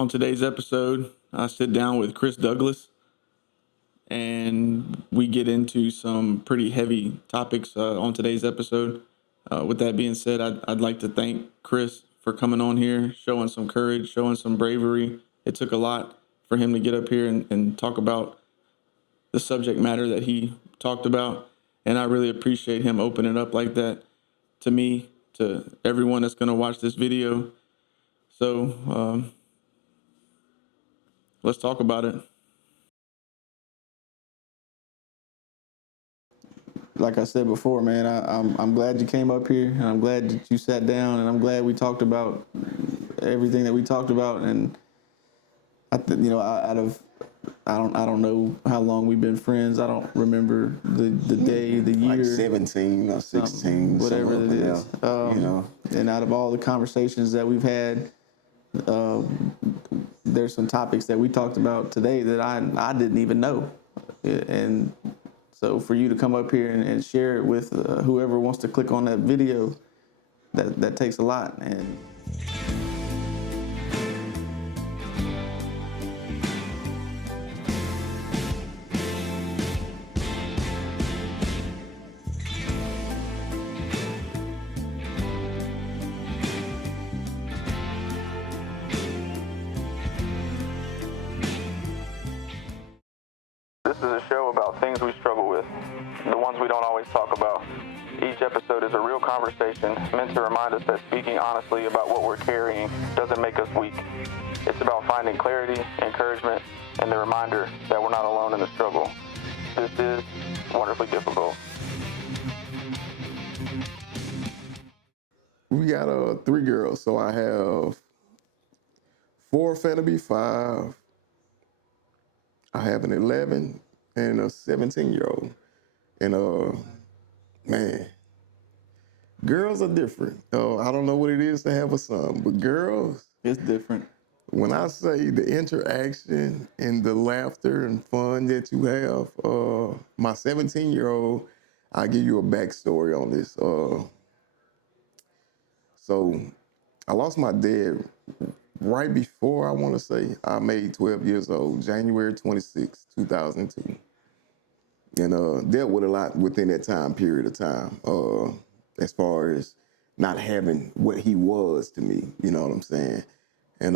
On today's episode, I sit down with Chris Douglas and we get into some pretty heavy topics on today's episode. With that being said, I'd like to thank Chris for coming on here, showing some courage, showing some bravery. It took a lot for him to get up here and talk about the subject matter that he talked about. And I really appreciate him opening up like that to me, to everyone that's going to watch this video. So let's talk about it. Like I said before, man, I'm glad you came up here, and I'm glad that you sat down, and I'm glad we talked about everything that we talked about. And I don't know how long we've been friends. I don't remember the day, the year, like 17 or 16, whatever it is. Now, And out of all the conversations that we've had, there's some topics that we talked about today that I didn't even know, and so for you to come up here and share it with whoever wants to click on that video, that takes a lot. And this is a show about things we struggle with, the ones we don't always talk about. Each episode is a real conversation meant to remind us that speaking honestly about what we're carrying doesn't make us weak. It's about finding clarity, encouragement, and the reminder that we're not alone in the struggle. This is Wonderfully Difficult. we got 3 girls, so I have 4 finna be 5. I have an 11 and a 17-year-old. And man, girls are different. I don't know what it is to have a son, but girls, It's different. when I say the interaction and the laughter and fun that you have, my 17-year-old, I'll give you a backstory on this. So I lost my dad right before, I want to say, I made 12 years old, January 26, 2002. And dealt with a lot within that time period of time, as far as not having what he was to me, you know what I'm saying? And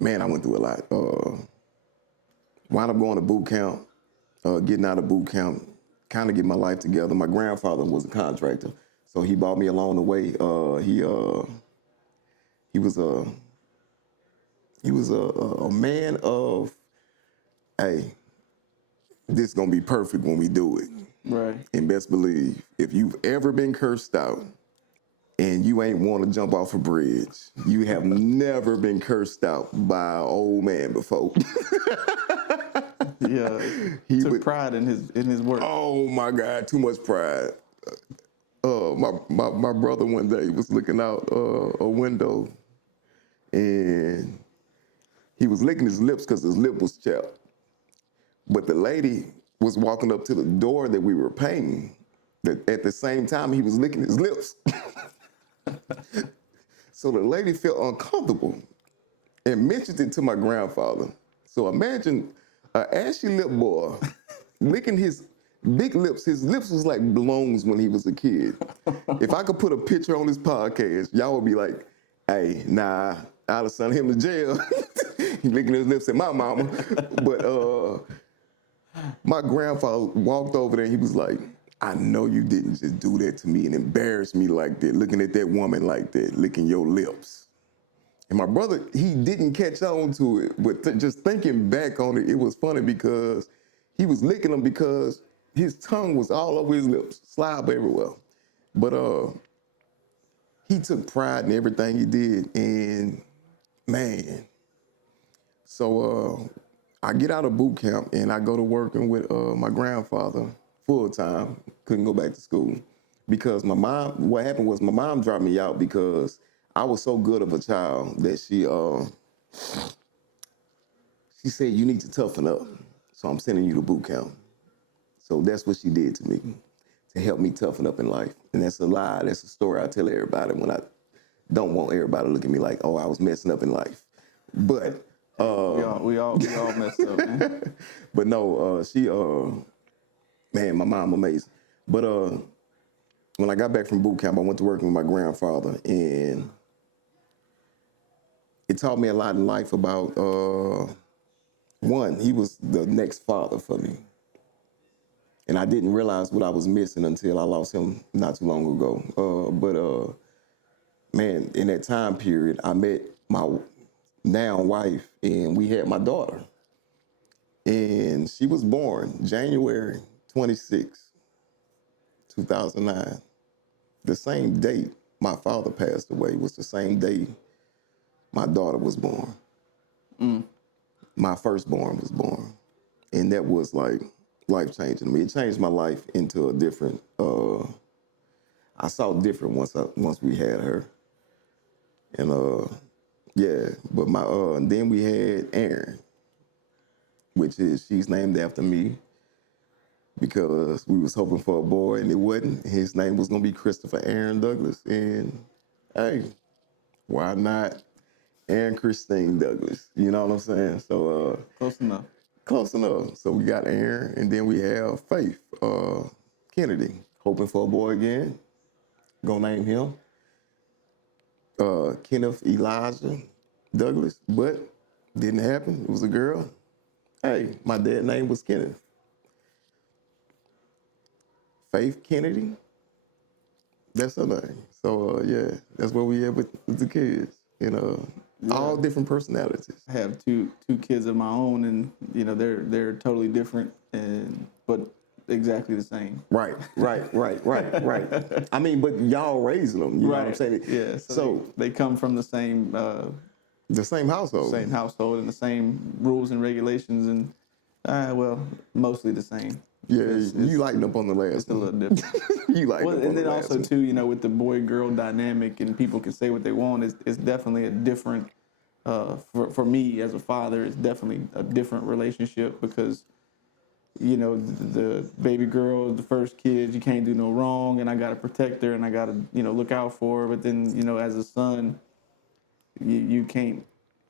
man, I went through a lot. Wound up going to boot camp, getting out of boot camp, kind of get my life together. My grandfather was a contractor, so he bought me along the way. He was a man of, hey, this is gonna be perfect when we do it. Right. And best believe, if you've ever been cursed out and you ain't want to jump off a bridge, you have never been cursed out by an old man before. Yeah. He took pride in his work. Oh my God, too much pride. My brother one day was looking out a window and he was licking his lips because his lip was chapped. But the lady was walking up to the door that we were painting. At the same time, he was licking his lips. So the lady felt uncomfortable and mentioned it to my grandfather. So imagine an ashy lip boy licking his big lips. His lips was like balloons when he was a kid. If I could put a picture on this podcast, y'all would be like, hey, nah, I'd have sent him to jail. He licking his lips at my mama. But my grandfather walked over there and he was like, I know you didn't just do that to me and embarrass me like that, looking at that woman like that, licking your lips. And my brother, he didn't catch on to it, but just thinking back on it, it was funny because he was licking them because his tongue was all over his lips, slob everywhere. But he took pride in everything he did, and man. So I get out of boot camp and I go to working with my grandfather full time. Couldn't go back to school because what happened was my mom dropped me out because I was so good of a child that she said, you need to toughen up. So I'm sending you to boot camp. So that's what she did to me, to help me toughen up in life. And that's a lie. That's a story I tell everybody when I don't want everybody to look at me like, oh, I was messing up in life. But we all messed up, man. but no, she man, my mom amazing. But when I got back from boot camp, I went to work with my grandfather, and it taught me a lot in life about one, he was the next father for me. And I didn't realize what I was missing until I lost him not too long ago. But man, in that time period, I met my now wife, and we had my daughter. And she was born January 26, 2009. The same date my father passed away was the same day my daughter was born. My firstborn was born. And that was like life changing to me. It changed my life into a different, I saw different once we had her. And yeah, but then we had Aaron, which is, she's named after me because we was hoping for a boy and it wasn't. His name was gonna be Christopher Aaron Douglas. And hey, why not Aaron Christine Douglas? You know what I'm saying? So Close enough. close enough. So we got Aaron, and then we have Faith Kennedy, hoping for a boy again. Gonna name him Kenneth Elijah Douglas, but didn't happen. It was a girl. Hey, my dad's name was Kenneth. Faith Kennedy, that's her name. So yeah, that's where we at with the kids. You know, all different personalities. I have two kids of my own, and they're totally different, but exactly the same. Right. I mean, but y'all raising them. You know what I'm saying? Yeah. So they come from the same household. and the same rules and regulations, and well, mostly the same. Yeah, you lighten up on the last. It's a little different. You lighten Well, up on and the then last also one. too, with the boy-girl dynamic, and people can say what they want. It's definitely a different. For me as a father, it's definitely a different relationship because, the baby girl, the first kid, you can't do no wrong, and I gotta protect her, and I gotta look out for her. But then as a son, you can't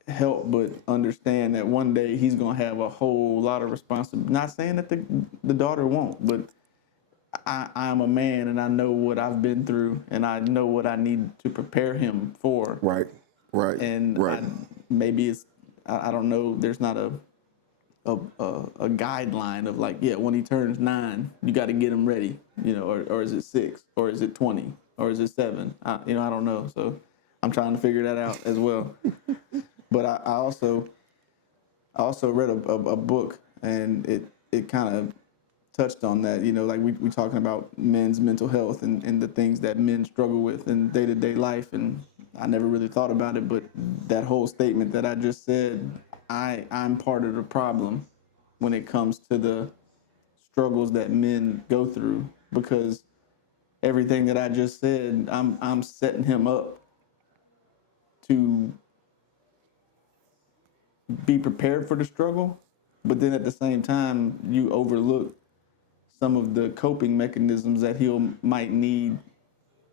help but understand that one day he's gonna have a whole lot of responsibility. Not saying that the daughter won't, but I'm a man and I know what I've been through and I know what I need to prepare him for. Right. And maybe it's I don't know. There's not a guideline of like, yeah, when he turns 9, you got to get him ready, or is it 6, or is it 20, or is it 7? I don't know. So I'm trying to figure that out as well. But I also read a book, and it kind of touched on that. Like we talking about men's mental health and the things that men struggle with in day-to-day life, and I never really thought about it, but that whole statement that I just said, I'm part of the problem when it comes to the struggles that men go through, because everything that I just said, I'm setting him up to be prepared for the struggle, but then at the same time you overlook some of the coping mechanisms that might need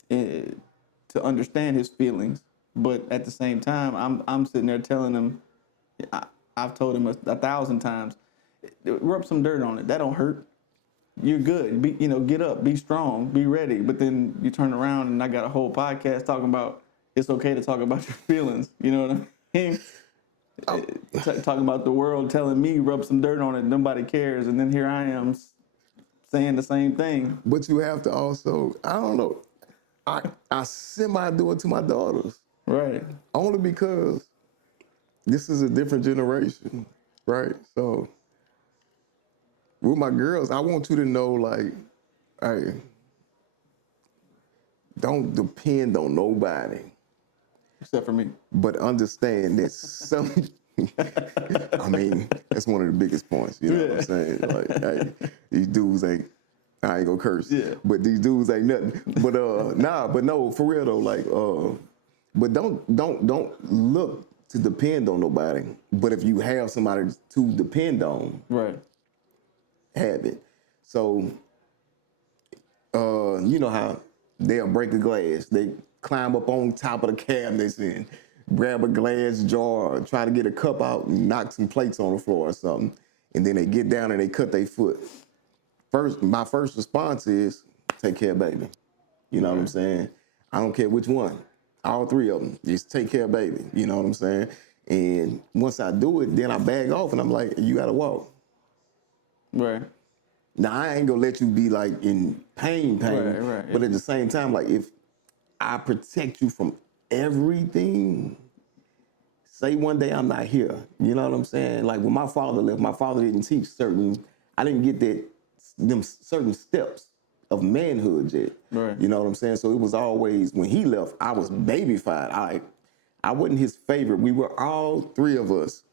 to understand his feelings. But at the same time, I'm sitting there telling him, I've told him 1,000 times, rub some dirt on it. That don't hurt. You're good. Get up, be strong, be ready. But then you turn around and I got a whole podcast talking about it's okay to talk about your feelings. You know what I mean? Talking about the world telling me rub some dirt on it, nobody cares, and then here I am saying the same thing. But you have to also, I don't know, I semi do it to my daughters. Right. Only because this is a different generation, right? So with my girls, I want you to know, like, hey, don't depend on nobody. Except for me. But understand that some, I mean, that's one of the biggest points, you know what I'm saying? Like, hey, these dudes ain't, I ain't gonna curse, but these dudes ain't nothing. But but no, for real though, like, but don't look to depend on nobody. But if you have somebody to depend on, right, have it. So, you know how they'll break a glass, they climb up on top of the cabinets and grab a glass jar, or try to get a cup out and knock some plates on the floor or something. And then they get down and they cut their foot. My first response is, take care, baby. You know what I'm saying? I don't care which one. All three of them. Just take care, baby. You know what I'm saying? And once I do it, then I bag off and I'm like, you gotta walk. Right. Now I ain't gonna let you be like in pain, Right, but at the same time, like if I protect you from everything, say one day I'm not here. You know what I'm saying? Like when my father left, my father didn't teach I didn't get them certain steps of manhood yet. Right. You know what I'm saying? So it was always, when he left, I was babyfied. I wasn't his favorite. We were all three of us.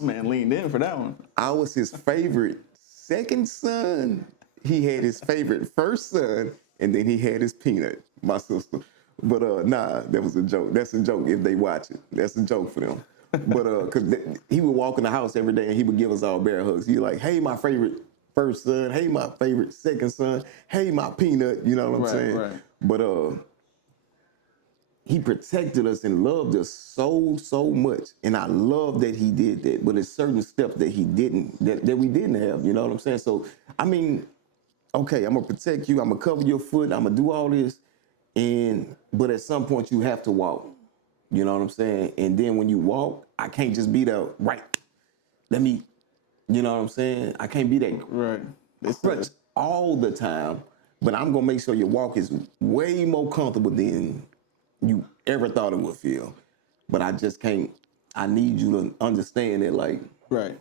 Man, leaned in for that one. I was his favorite second son. He had his favorite first son, and then he had his peanut, my sister. But nah, that was a joke. That's a joke if they watch it. That's a joke for them. But cause he would walk in the house every day and he would give us all bear hugs. He'd like, hey, my favorite first son. Hey, my favorite second son. Hey, my peanut. You know what I'm saying? Right. But he protected us and loved us so much. And I love that he did that. But there's certain steps that he didn't, that we didn't have. You know what I'm saying? So, I mean, okay, I'm going to protect you. I'm going to cover your foot. I'm going to do all this. But at some point you have to walk. You know what I'm saying? And then when you walk, I can't just be there, right? You know what I'm saying? I can't be that Right. crutch all the time. But I'm going to make sure your walk is way more comfortable than you ever thought it would feel. But I just can't. I need you to understand that, like, Right.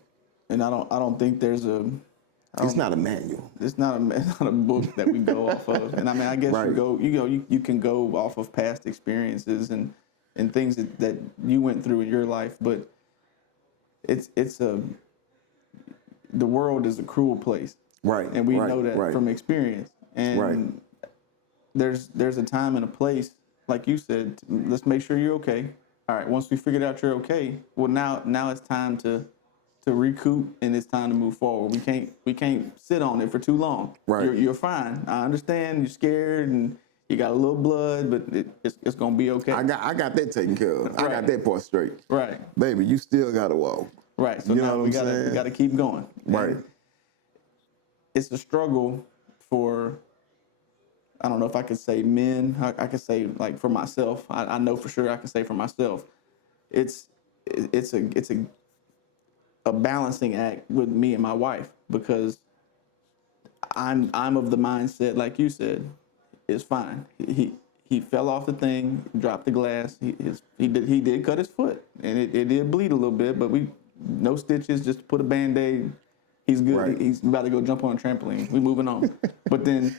And I don't think there's it's not a manual. it's not a book that we go off of. And I mean, I guess Right. you can go off of past experiences and things that you went through in your life, but the world is a cruel place. Right. And we right, know that right. from experience. And Right. there's a time and a place, like you said, let's make sure you're okay. All right, once we figured out you're okay, well now it's time to recoup and it's time to move forward. We can't sit on it for too long. Right. You're fine. I understand you're scared and you got a little blood, but it's gonna be okay. I got that taken care of. I got that part straight. Right. Baby, you still gotta walk. Right. So You know now what we I'm gotta saying? we gotta keep going. Right. And it's a struggle for, I don't know if I could say men. I could say, like, for myself. I know for sure I can say for myself. It's a balancing act with me and my wife, because I'm of the mindset, like you said, it's fine. He fell off the thing, dropped the glass. He did cut his foot, and it did bleed a little bit, but no stitches, just put a Band-Aid. He's good. Right. He's about to go jump on a trampoline. We moving on. But then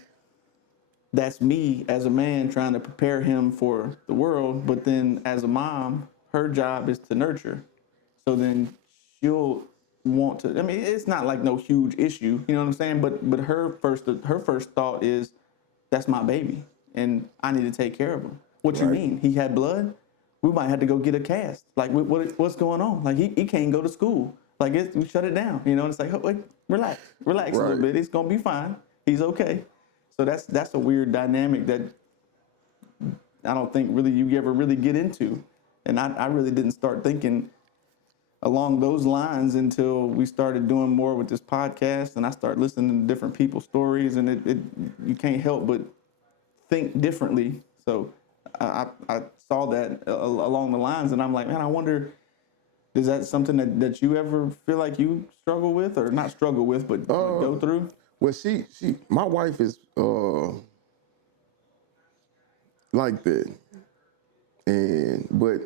that's me as a man trying to prepare him for the world. But then as a mom, her job is to nurture. So then she'll want to. I mean, it's not like no huge issue, you know what I'm saying? But her first thought is, that's my baby, and I need to take care of him. What you Right. mean? He had blood? We might have to go get a cast. Like, what's going on? Like, he can't go to school. Like, we shut it down. You know, and it's like, oh, wait, relax a little Right. bit. It's gonna be fine. He's okay. So that's a weird dynamic that I don't think really you ever really get into. And I really didn't start thinking along those lines until we started doing more with this podcast, and I started listening to different people's stories, and it you can't help but think differently. So I saw that along the lines, and I'm like, man, I wonder, is that something that you ever feel like you struggle with, or not struggle with, but go through? Well, my wife is like that, but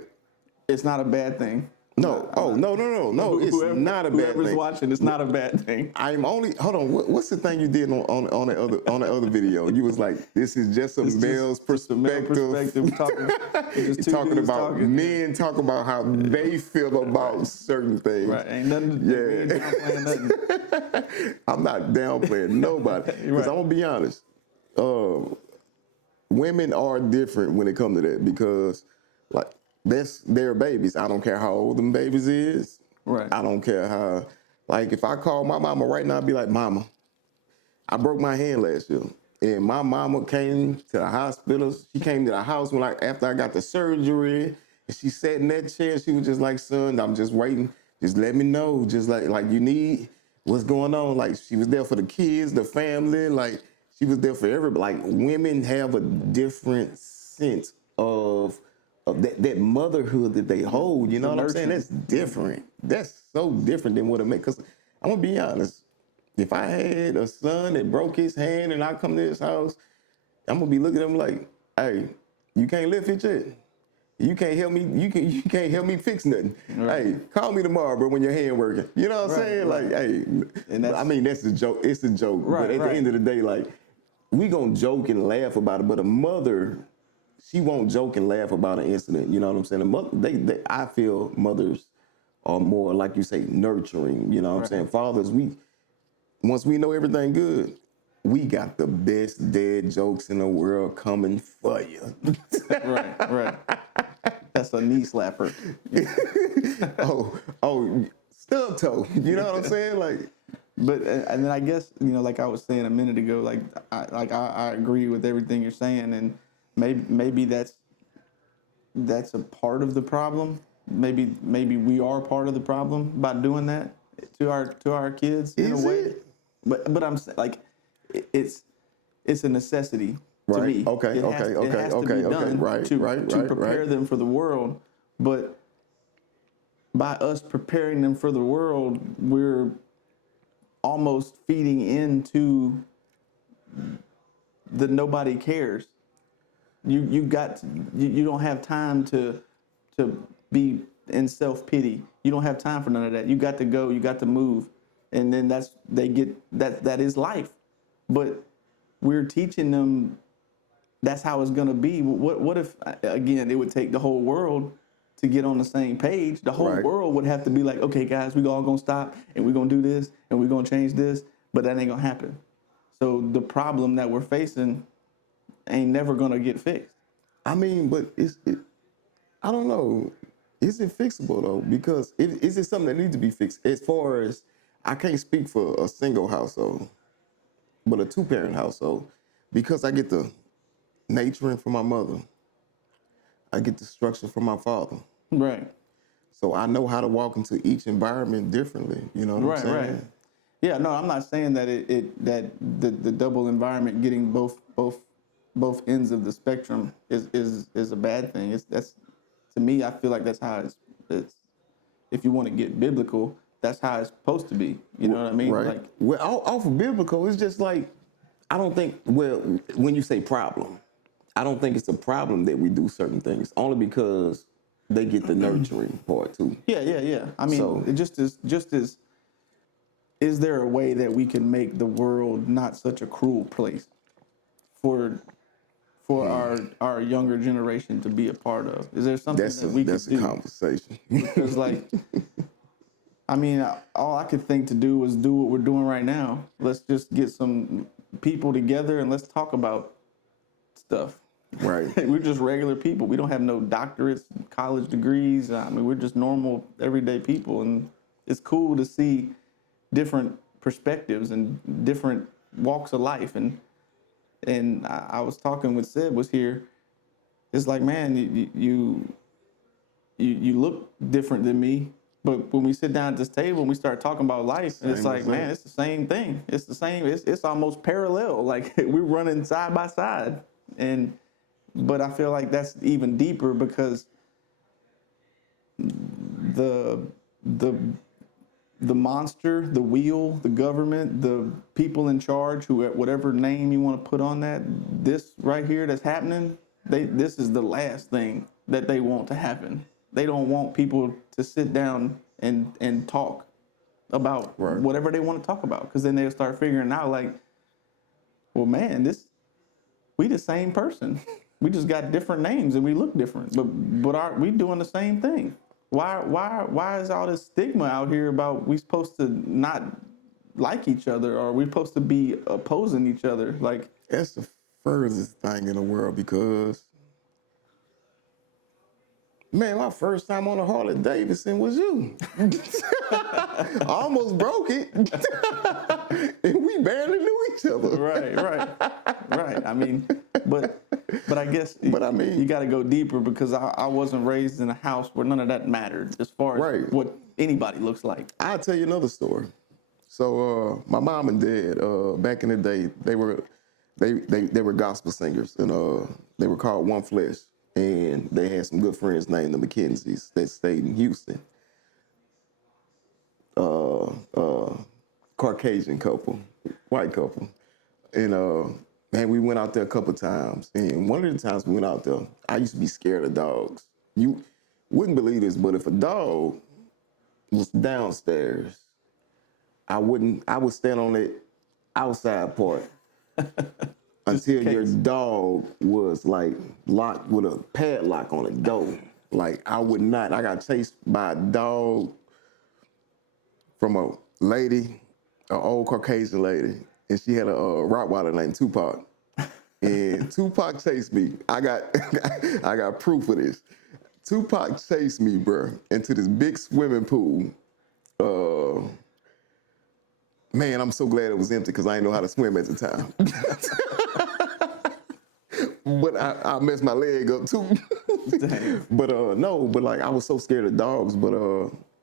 It's not a bad thing. no, no, it's not a bad Whoever's thing. watching, it's not a bad thing. Hold on. What's the thing you did on the other video? You was like, this is just a male's perspective. Talking about men talking about how they feel about certain things. Right, ain't nothing. Yeah, downplaying nothing. I'm not downplaying nobody. Because I'm gonna be honest. Women are different when it comes to that, because like that's their babies. I don't care how old them babies is. Right. I don't care how. Like if I call my mama right now, I'd be like, Mama, I broke my hand last year. And my mama came to the hospital. She came to the house after I got the surgery. And she sat in that chair. She was just like, son, I'm just waiting. Just let me know. Just like you need what's going on. Like she was there for the kids, the family. Like she was there for everybody. Like women have a different sense of that motherhood that they hold. You know what I'm saying? That's different. That's so different than what it makes. Because I'm gonna be honest. If I had a son that broke his hand and I come to his house, I'm gonna be looking at him like, hey, you can't lift it yet. You can't help me. You can't help me fix nothing. Right. Hey, call me tomorrow, bro, when your hand working. You know what I'm saying? Right. Like, hey, And I mean that's a joke. It's a joke. Right, But at the end of the day, like, we gonna joke and laugh about it. But a mother, she won't joke and laugh about an incident. You know what I'm saying? A mother, I feel mothers are more, like you say, nurturing. You know what I'm saying? Fathers, once we know everything good, we got the best dad jokes in the world coming for you. Right. That's a knee slapper. oh, stub toe. You know what I'm saying? Like, But and then I guess, like I was saying a minute ago, like I agree with everything you're saying, and maybe that's a part of the problem. Maybe we are part of the problem by doing that to our kids in a Is way. it? But I'm like, it's a necessity to Right. me. Okay. It has to be done Right. to prepare them for the world. But by us preparing them for the world, we're almost feeding into the nobody cares. You don't have time to be in self-pity. You don't have time for none of that. You got to go, you got to move. And then that is life. But we're teaching them that's how it's gonna be. What if, again, it would take the whole world to get on the same page? The whole Right. world would have to be like, okay, guys, we all gonna stop and we're gonna do this and we're gonna change this, but that ain't gonna happen. So the problem that we're facing ain't never gonna get fixed. I mean, but I don't know. Is it fixable though? Because is it something that needs to be fixed? As far as I can't speak for a single household, but a two-parent household, because I get the nurturing from my mother, I get the structure from my father. Right. So I know how to walk into each environment differently. You know what I'm saying? Right. Yeah, no, I'm not saying that that the double environment, getting both ends of the spectrum is a bad thing. That's, to me, I feel like that's how it's if you want to get biblical, that's how it's supposed to be. You know what I mean? Right. Like, Well, off of biblical, it's just like, I don't think, well, when you say problem, I don't think it's a problem that we do certain things, only because they get the nurturing part too. yeah. I mean, So- it just as is there a way that we can make the world not such a cruel place for our younger generation to be a part of? Is there something That's that we that's could a do? conversation. Because, like, I mean, all I could think to do was do what we're doing right now. Let's just get some people together and let's talk about stuff. Right. We're just regular people. We don't have no doctorates, college degrees. I mean, we're just normal, everyday people, and it's cool to see different perspectives and different walks of life. And I was talking with Seb was here. It's like, man, you look different than me, but when we sit down at this table and we start talking about life, and it's Same like, as man, that. it's the same thing. It's the same. It's almost parallel. Like, we're running side by side, but I feel like that's even deeper because the the monster, the wheel, the government, the people in charge, whatever name you want to put on that, this right here that's happening, this is the last thing that they want to happen. They don't want people to sit down and talk about Right. whatever they want to talk about, because then they'll start figuring out, like, well, man, we the same person. We just got different names and we look different, but we doing the same thing. Why is all this stigma out here about we supposed to not like each other, or we supposed to be opposing each other? Like, That's the furthest thing in the world, because, man, my first time on a Harley Davidson was you. I almost broke it. and we barely knew each other. Right. I mean, but I guess But I mean, you got to go deeper because I wasn't raised in a house where none of that mattered as far as right. what anybody looks like. I'll tell you another story. So my mom and dad, back in the day, they were gospel singers, and they were called One Flesh, and they had some good friends named the McKenzies that stayed in Houston. Caucasian couple, white couple, and man, we went out there a couple times, and one of the times we went out there, I used to be scared of dogs. You wouldn't believe this, but if a dog was downstairs, I would stand on that outside part until your dog was like locked with a padlock on the door. Like I would not. I got chased by a dog from a lady, an old Caucasian lady, and she had a Rottweiler named Tupac. And Tupac chased me. I got proof of this. Tupac chased me, bro, into this big swimming pool. Man, I'm so glad it was empty because I didn't know how to swim at the time. But I messed my leg up too. But no, but like I was so scared of dogs. But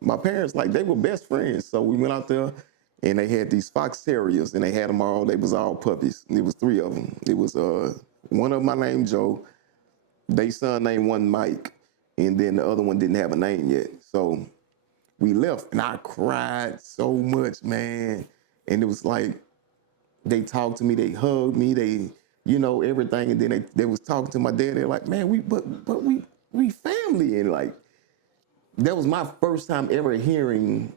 my parents, like they were best friends. So we went out there and they had these fox terriers and they had them all, they was all puppies. And it was 3 of them. It was one of them I named Joe. They son named one Mike. And then the other one didn't have a name yet. So we left and I cried so much, man. And it was like, they talked to me, they hugged me, they, you know, everything. And then they was talking to my dad. They're like, man, we family. And like, that was my first time ever hearing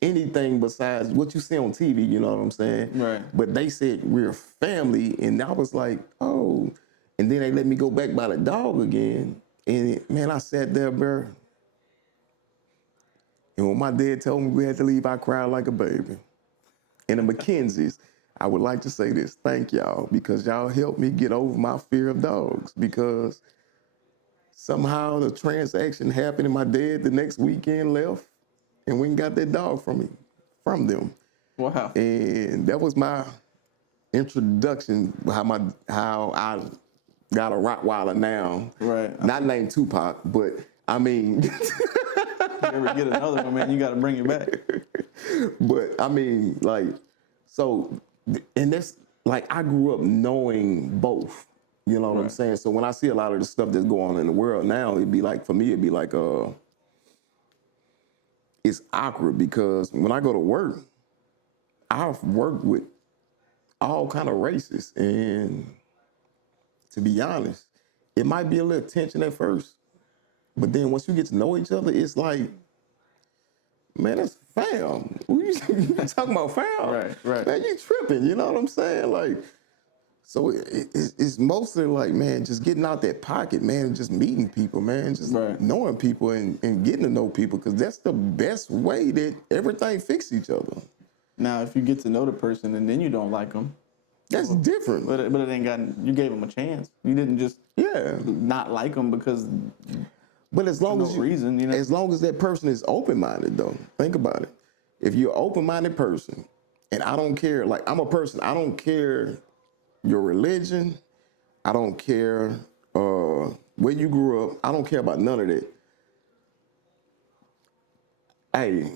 anything besides what you see on TV, you know what I'm saying? Right. But they said we're family. And I was like, oh. And then they let me go back by the dog again. And man, I sat there, bro. And when my dad told me we had to leave, I cried like a baby. And the McKenzies, I would like to say this, thank y'all, because y'all helped me get over my fear of dogs, because somehow the transaction happened and my dad the next weekend left and we got that dog from them. Wow. And that was my introduction, how I got a Rottweiler now. Right. Not named Tupac, but I mean... You ever get another one, man, you got to bring it back. But I mean, like, so, and that's like, I grew up knowing both, you know what I'm saying? So when I see a lot of the stuff that's going on in the world now, it'd be like, for me, it'd be like, it's awkward because when I go to work, I've worked with all kind of races. And to be honest, it might be a little tension at first, but then once you get to know each other, it's like, man, that's fam. Who you talking about fam? Right. Man, you tripping, you know what I'm saying? Like, so it's mostly like, man, just getting out that pocket, man, and just meeting people, man, just knowing people and getting to know people, because that's the best way that everything fix each other. Now, if you get to know the person and then you don't like them, that's different. But it ain't got, you gave them a chance. You didn't just not like them because... But as long as reason, you know? As long as that person is open-minded, though, think about it. If you're an open-minded person, and I don't care, like I'm a person, I don't care your religion, I don't care where you grew up, I don't care about none of that. Hey,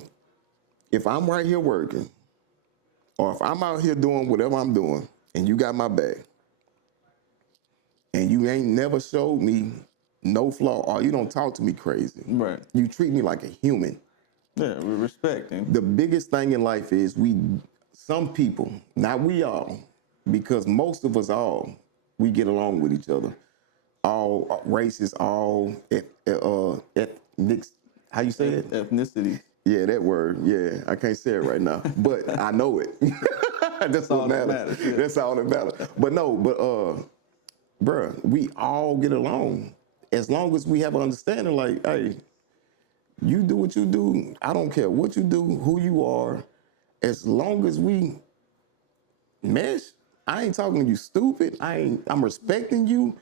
if I'm right here working, or if I'm out here doing whatever I'm doing, and you got my back, and you ain't never showed me no flaw, or you don't talk to me crazy. Right. You treat me like a human. Yeah, with respect. The biggest thing in life is some people, not we all, because most of us we get along with each other. All races, all ethnic, how you say it? Ethnicity. Yeah, that word. Yeah, I can't say it right now, but I know it. That's what matters. Yeah. That's all that matters. But bruh, we all get along. As long as we have an understanding, like, hey, you do what you do. I don't care what you do, who you are. As long as we mesh, I ain't talking to you stupid. I'm respecting you.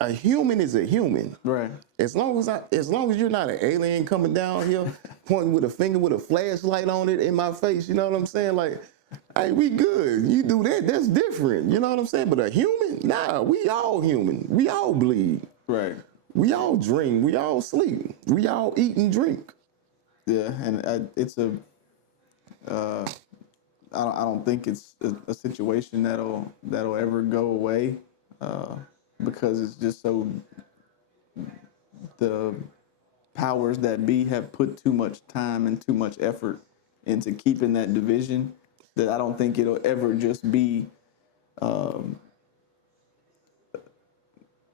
A human is a human. Right. As long as you're not an alien coming down here, pointing with a finger with a flashlight on it in my face, you know what I'm saying? Like, Hey, we good. You do that, that's different. You know what I'm saying? But a human? Nah, we all human. We all bleed. Right. We all dream. We all sleep. We all eat and drink. Yeah, and it's a. I don't think it's a situation that'll ever go away, uh, because it's just so the powers that be have put too much time and too much effort into keeping that division that I don't think it'll ever just be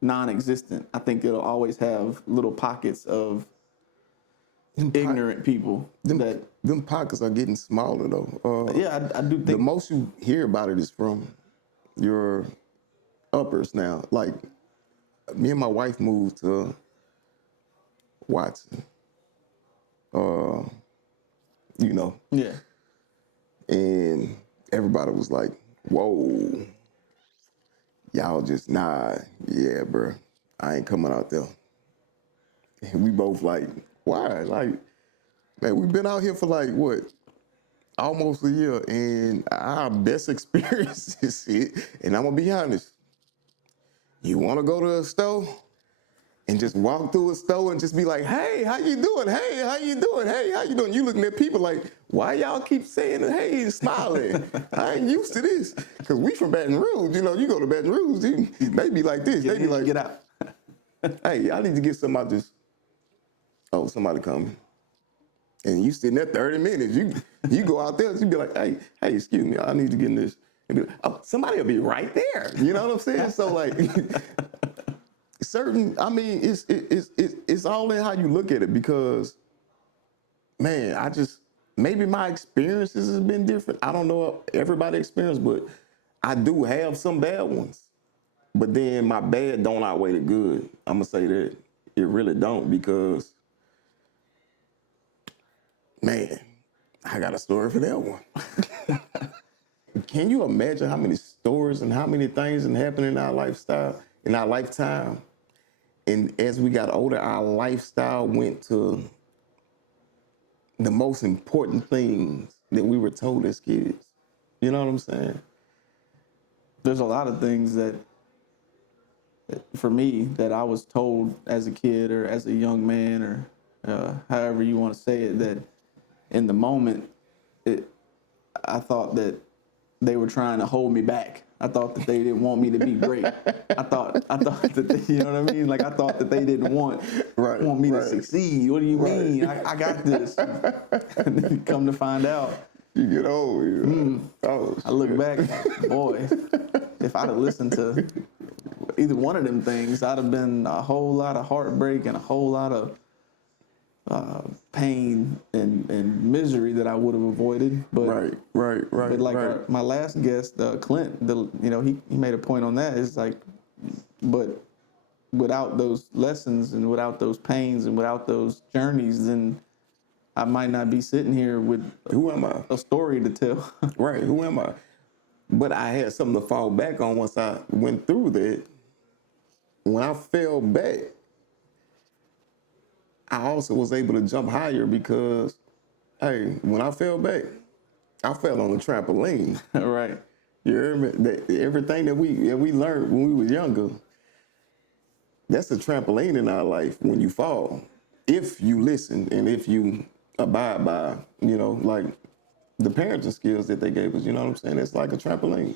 non-existent. I think it'll always have little pockets of ignorant people that. Them pockets are getting smaller though. Yeah, I do The think. most you hear about it is from your uppers now. Like me and my wife moved to Watson. You know, Yeah, and everybody was like, "Whoa, y'all just yeah, bro, I ain't coming out there." And we both like, "Why?" Like, man, we've been out here for like what, almost a year, and our best experiences. And I'm gonna be honest, you want to go to a store and just walk through a store and just be like, "Hey, how you doing? Hey, how you doing? Hey, how you doing?" You looking at people like, "Why y'all keep saying hey and smiling? I ain't used to this." Because we from Baton Rouge. You know, you go to Baton Rouge, they be like this. They be like, get out. "Hey, I need to get some out this." Oh, somebody coming. And you sitting there 30 minutes. You go out there, you be like, hey, excuse me, I need to get in this. And be like, oh, somebody will be right there. You know what I'm saying? So like I mean, it's all in how you look at it because, man, maybe my experiences has been different. I don't know everybody's experience, but I do have some bad ones. But then my bad don't outweigh the good. I'm gonna say that. It really don't because, man, I got a story for that one. Can you imagine how many stories and how many things that happen in our lifestyle, in our lifetime? And as we got older, our lifestyle went to the most important things that we were told as kids. You know what I'm saying? There's a lot of things that for me that I was told as a kid or as a young man or however you want to say it, that in the moment I thought that they were trying to hold me back. I thought that they didn't want me to be great. I thought that they, you know what I mean? Like I thought that they didn't want me to succeed. What do you mean? I got this. And then come to find out, You get old. I look back, boy, if I'd have listened to either one of them things, I'd have been a whole lot of heartbreak and a whole lot of pain and misery that I would have avoided. But But like my last guest, Clint, he made a point on that. It's like, but without those lessons and without those pains and without those journeys, then I might not be sitting here with Who am I? a story to tell. Right, who am I? But I had something to fall back on once I went through that. When I fell back, I also was able to jump higher because, hey, when I fell back, I fell on a trampoline. Right. You heard me? Everything that we learned when we were younger, that's a trampoline in our life when you fall. If you listen and if you abide by, like the parenting skills that they gave us, you know what I'm saying? It's like a trampoline.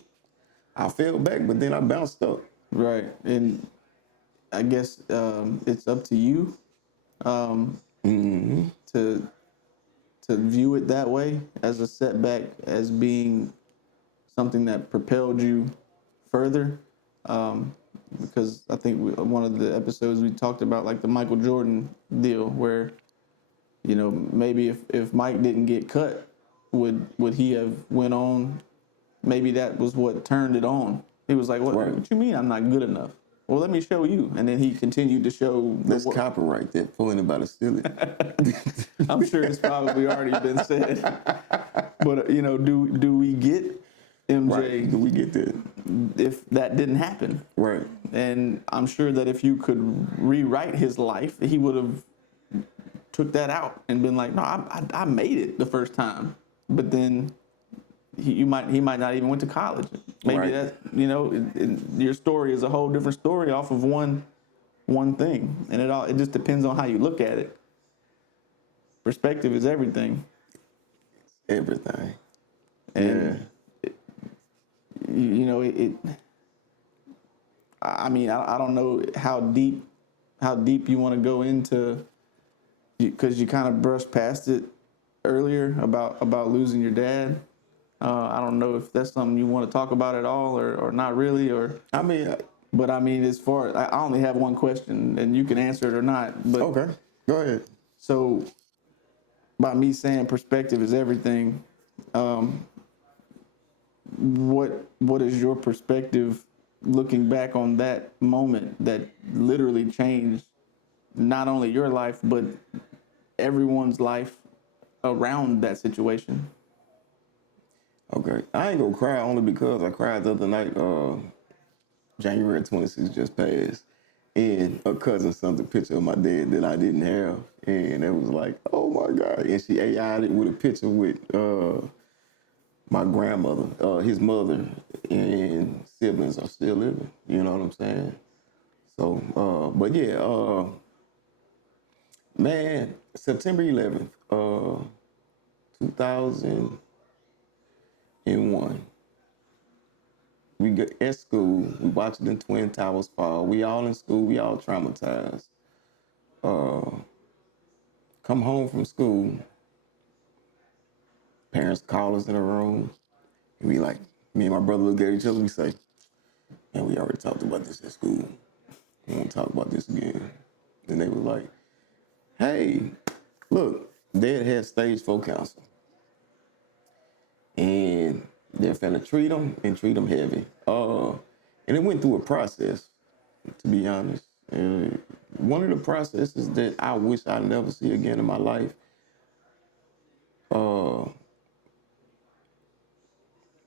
I fell back, but then I bounced up. Right. And I guess it's up to you to view it that way, as a setback, as being something that propelled you further. Because I think one of the episodes we talked about, like the Michael Jordan deal, where maybe if Mike didn't get cut, would he have went on? Maybe that was what turned it on. He was like, what you mean I'm not good enough? Well, let me show you. And then he continued to show. Let's copyright that before anybody steal it. I'm sure it's probably already been said. But, do we get MJ? Right. Do we get that? If that didn't happen. Right. And I'm sure that if you could rewrite his life, he would have took that out and been like, no, I made it the first time. But then he might not even went to college. Maybe Right. that, your story is a whole different story off of one thing, and it just depends on how you look at it. Perspective is everything, Everything. Yeah. and it. I mean, I don't know how deep you want to go into, because you kind of brushed past it earlier about losing your dad. I don't know if that's something you want to talk about at all, or not really, or. I mean, But I mean, as far I only have one question, and you can answer it or not. But okay. Go ahead. so, by me saying perspective is everything, what is your perspective looking back on that moment that literally changed not only your life but everyone's life around that situation? Okay. I ain't gonna cry only because I cried the other night. January 26th just passed. And a cousin sent a picture of my dad that I didn't have. And it was like, oh my God. And she AI'd it with a picture with my grandmother, his mother, and siblings are still living. You know what I'm saying? So, but yeah, man, September 11th, 2001, we got at school, we watching the Twin Towers fall. We all in school, we all traumatized. Come home from school, parents call us in a room, and we like, me and my brother look at each other, we say, man, we already talked about this at school. We won't talk about this again. And they was like, hey, look, Dad had stage 4 cancer. And they're finna treat him and treat him heavy. And it went through a process, to be honest. One of the processes that I wish I'd never see again in my life.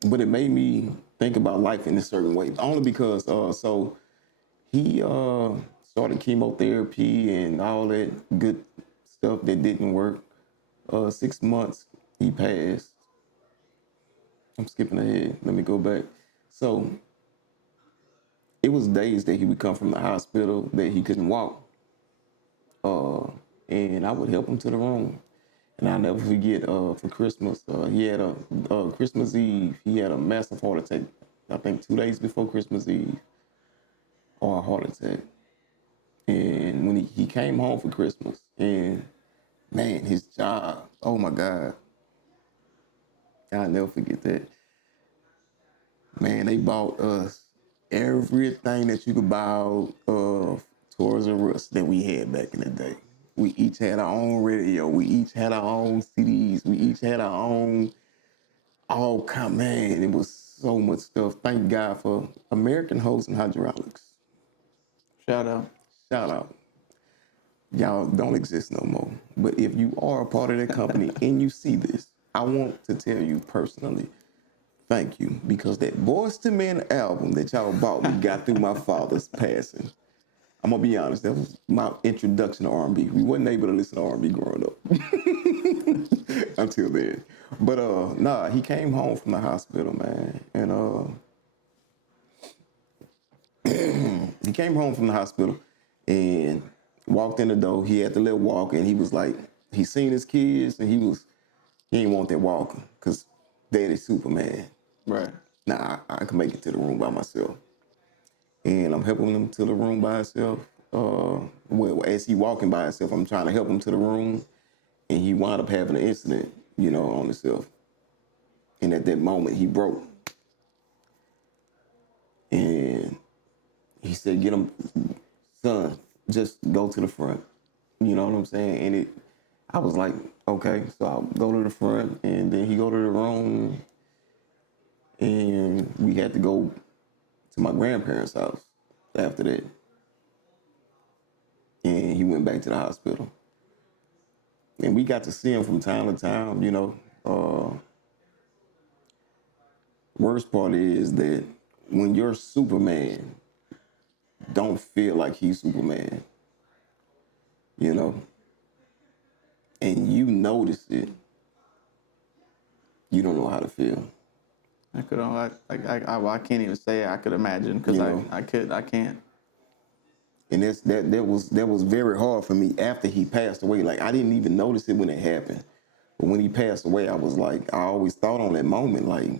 But it made me think about life in a certain way. Only because so he started chemotherapy and all that good stuff that didn't work. 6 months he passed. I'm skipping ahead. Let me go back. So it was days that he would come from the hospital that he couldn't walk. And I would help him to the room. And I'll never forget, for Christmas, he had a Christmas Eve, he had a massive heart attack, I think 2 days before Christmas Eve, or a heart attack. And when he came home for Christmas, and man, his job, oh my God, I'll never forget that. Man, they bought us everything that you could buy out of Toys R Us that we had back in the day. We each had our own radio. We each had our own CDs. We each had our own all kind. Man, it was so much stuff. Thank God for American Hose and Hydraulics. Shout out. Shout out. Y'all don't exist no more. But if you are a part of that company and you see this, I want to tell you personally, thank you, because that Boyz II Men album that y'all bought me got through my father's passing. I'm gonna be honest, that was my introduction to R&B. We wasn't able to listen to R&B growing up until then. But nah, he came home from the hospital, man, and he came home from the hospital and walked in the door. He had the little walker, and he was like, he seen his kids, and he didn't want that walker because Daddy's Superman. Right. Nah, I can make it to the room by myself. And I'm helping him to the room by himself. Well, as he walking by himself, I'm trying to help him to the room, and he wound up having an incident, on himself. And at that moment, he broke. And he said, "Get him, son. Just go to the front." You know what I'm saying? And I was like, okay. So I'll go to the front, and then he go to the room, and we had to go to my grandparents' house after that. And he went back to the hospital. And we got to see him from time to time. Worst part is that when you're Superman, don't feel like he's Superman, you know, and you notice it, you don't know how to feel. I could. I can't even say I could imagine because You know, I can't. and that was very hard for me after he passed away. Like I didn't even notice it when it happened, but when he passed away, I was like, I always thought on that moment, like,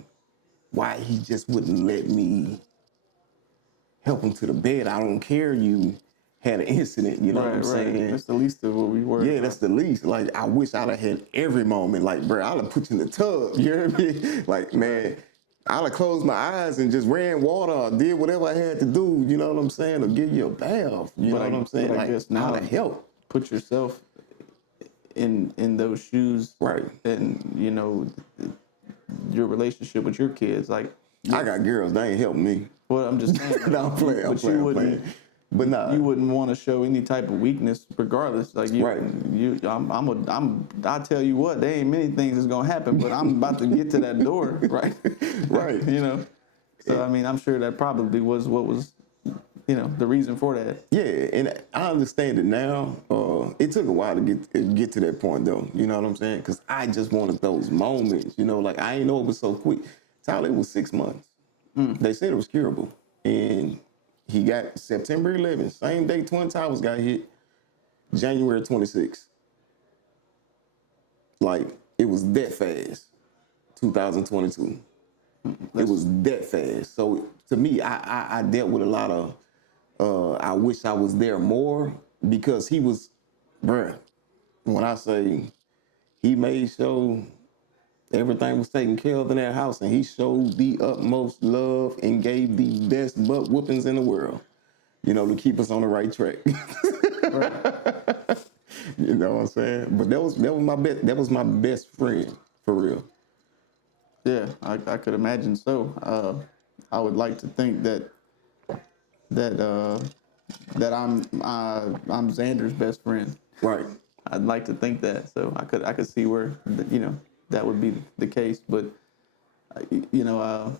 why he just wouldn't let me help him to the bed. I don't care you had an incident, you know what I'm saying? That's the least of what we worry Yeah, about. that's the least. Like, I wish I'd have had every moment. Like, bro, I'd have put you in the tub. You hear me? Like, man, I'd have closed my eyes and just ran water or did whatever I had to do, you know what I'm saying? Or give you a bath, you know what I'm saying? But I Like, guess now I'd have helped. put yourself in those shoes, Right. and your relationship with your kids. Like, I got girls, they ain't helping me. well, I'm just saying. No, I'm playing, But you wouldn't. But nah, You wouldn't want to show any type of weakness, regardless. Like right. I tell you what, there ain't many things that's gonna happen, but I'm about to get to that door, right? Right. So I mean, I'm sure that probably was what was, the reason for that. Yeah, and I understand it now. It took a while to get to that point, though. You know what I'm saying? Because I just wanted those moments. Like I ain't know it was so quick. Tyler, it was 6 months. They said it was curable, and he got September 11th, same day Twin Towers got hit, January 26th. Like it was that fast, 2022. It was that fast. So to me, I dealt with a lot of. I wish I was there more because he was, bruh. When I say he made sure everything was taken care of in that house, and he showed the utmost love and gave the best butt whoopings in the world, to keep us on the right track. Right. You know what I'm saying? But that was my best friend for real. Yeah, I could imagine so. I would like to think that that I'm Xander's best friend. Right. I'd like to think that. So I could see where that would be the case. But you know,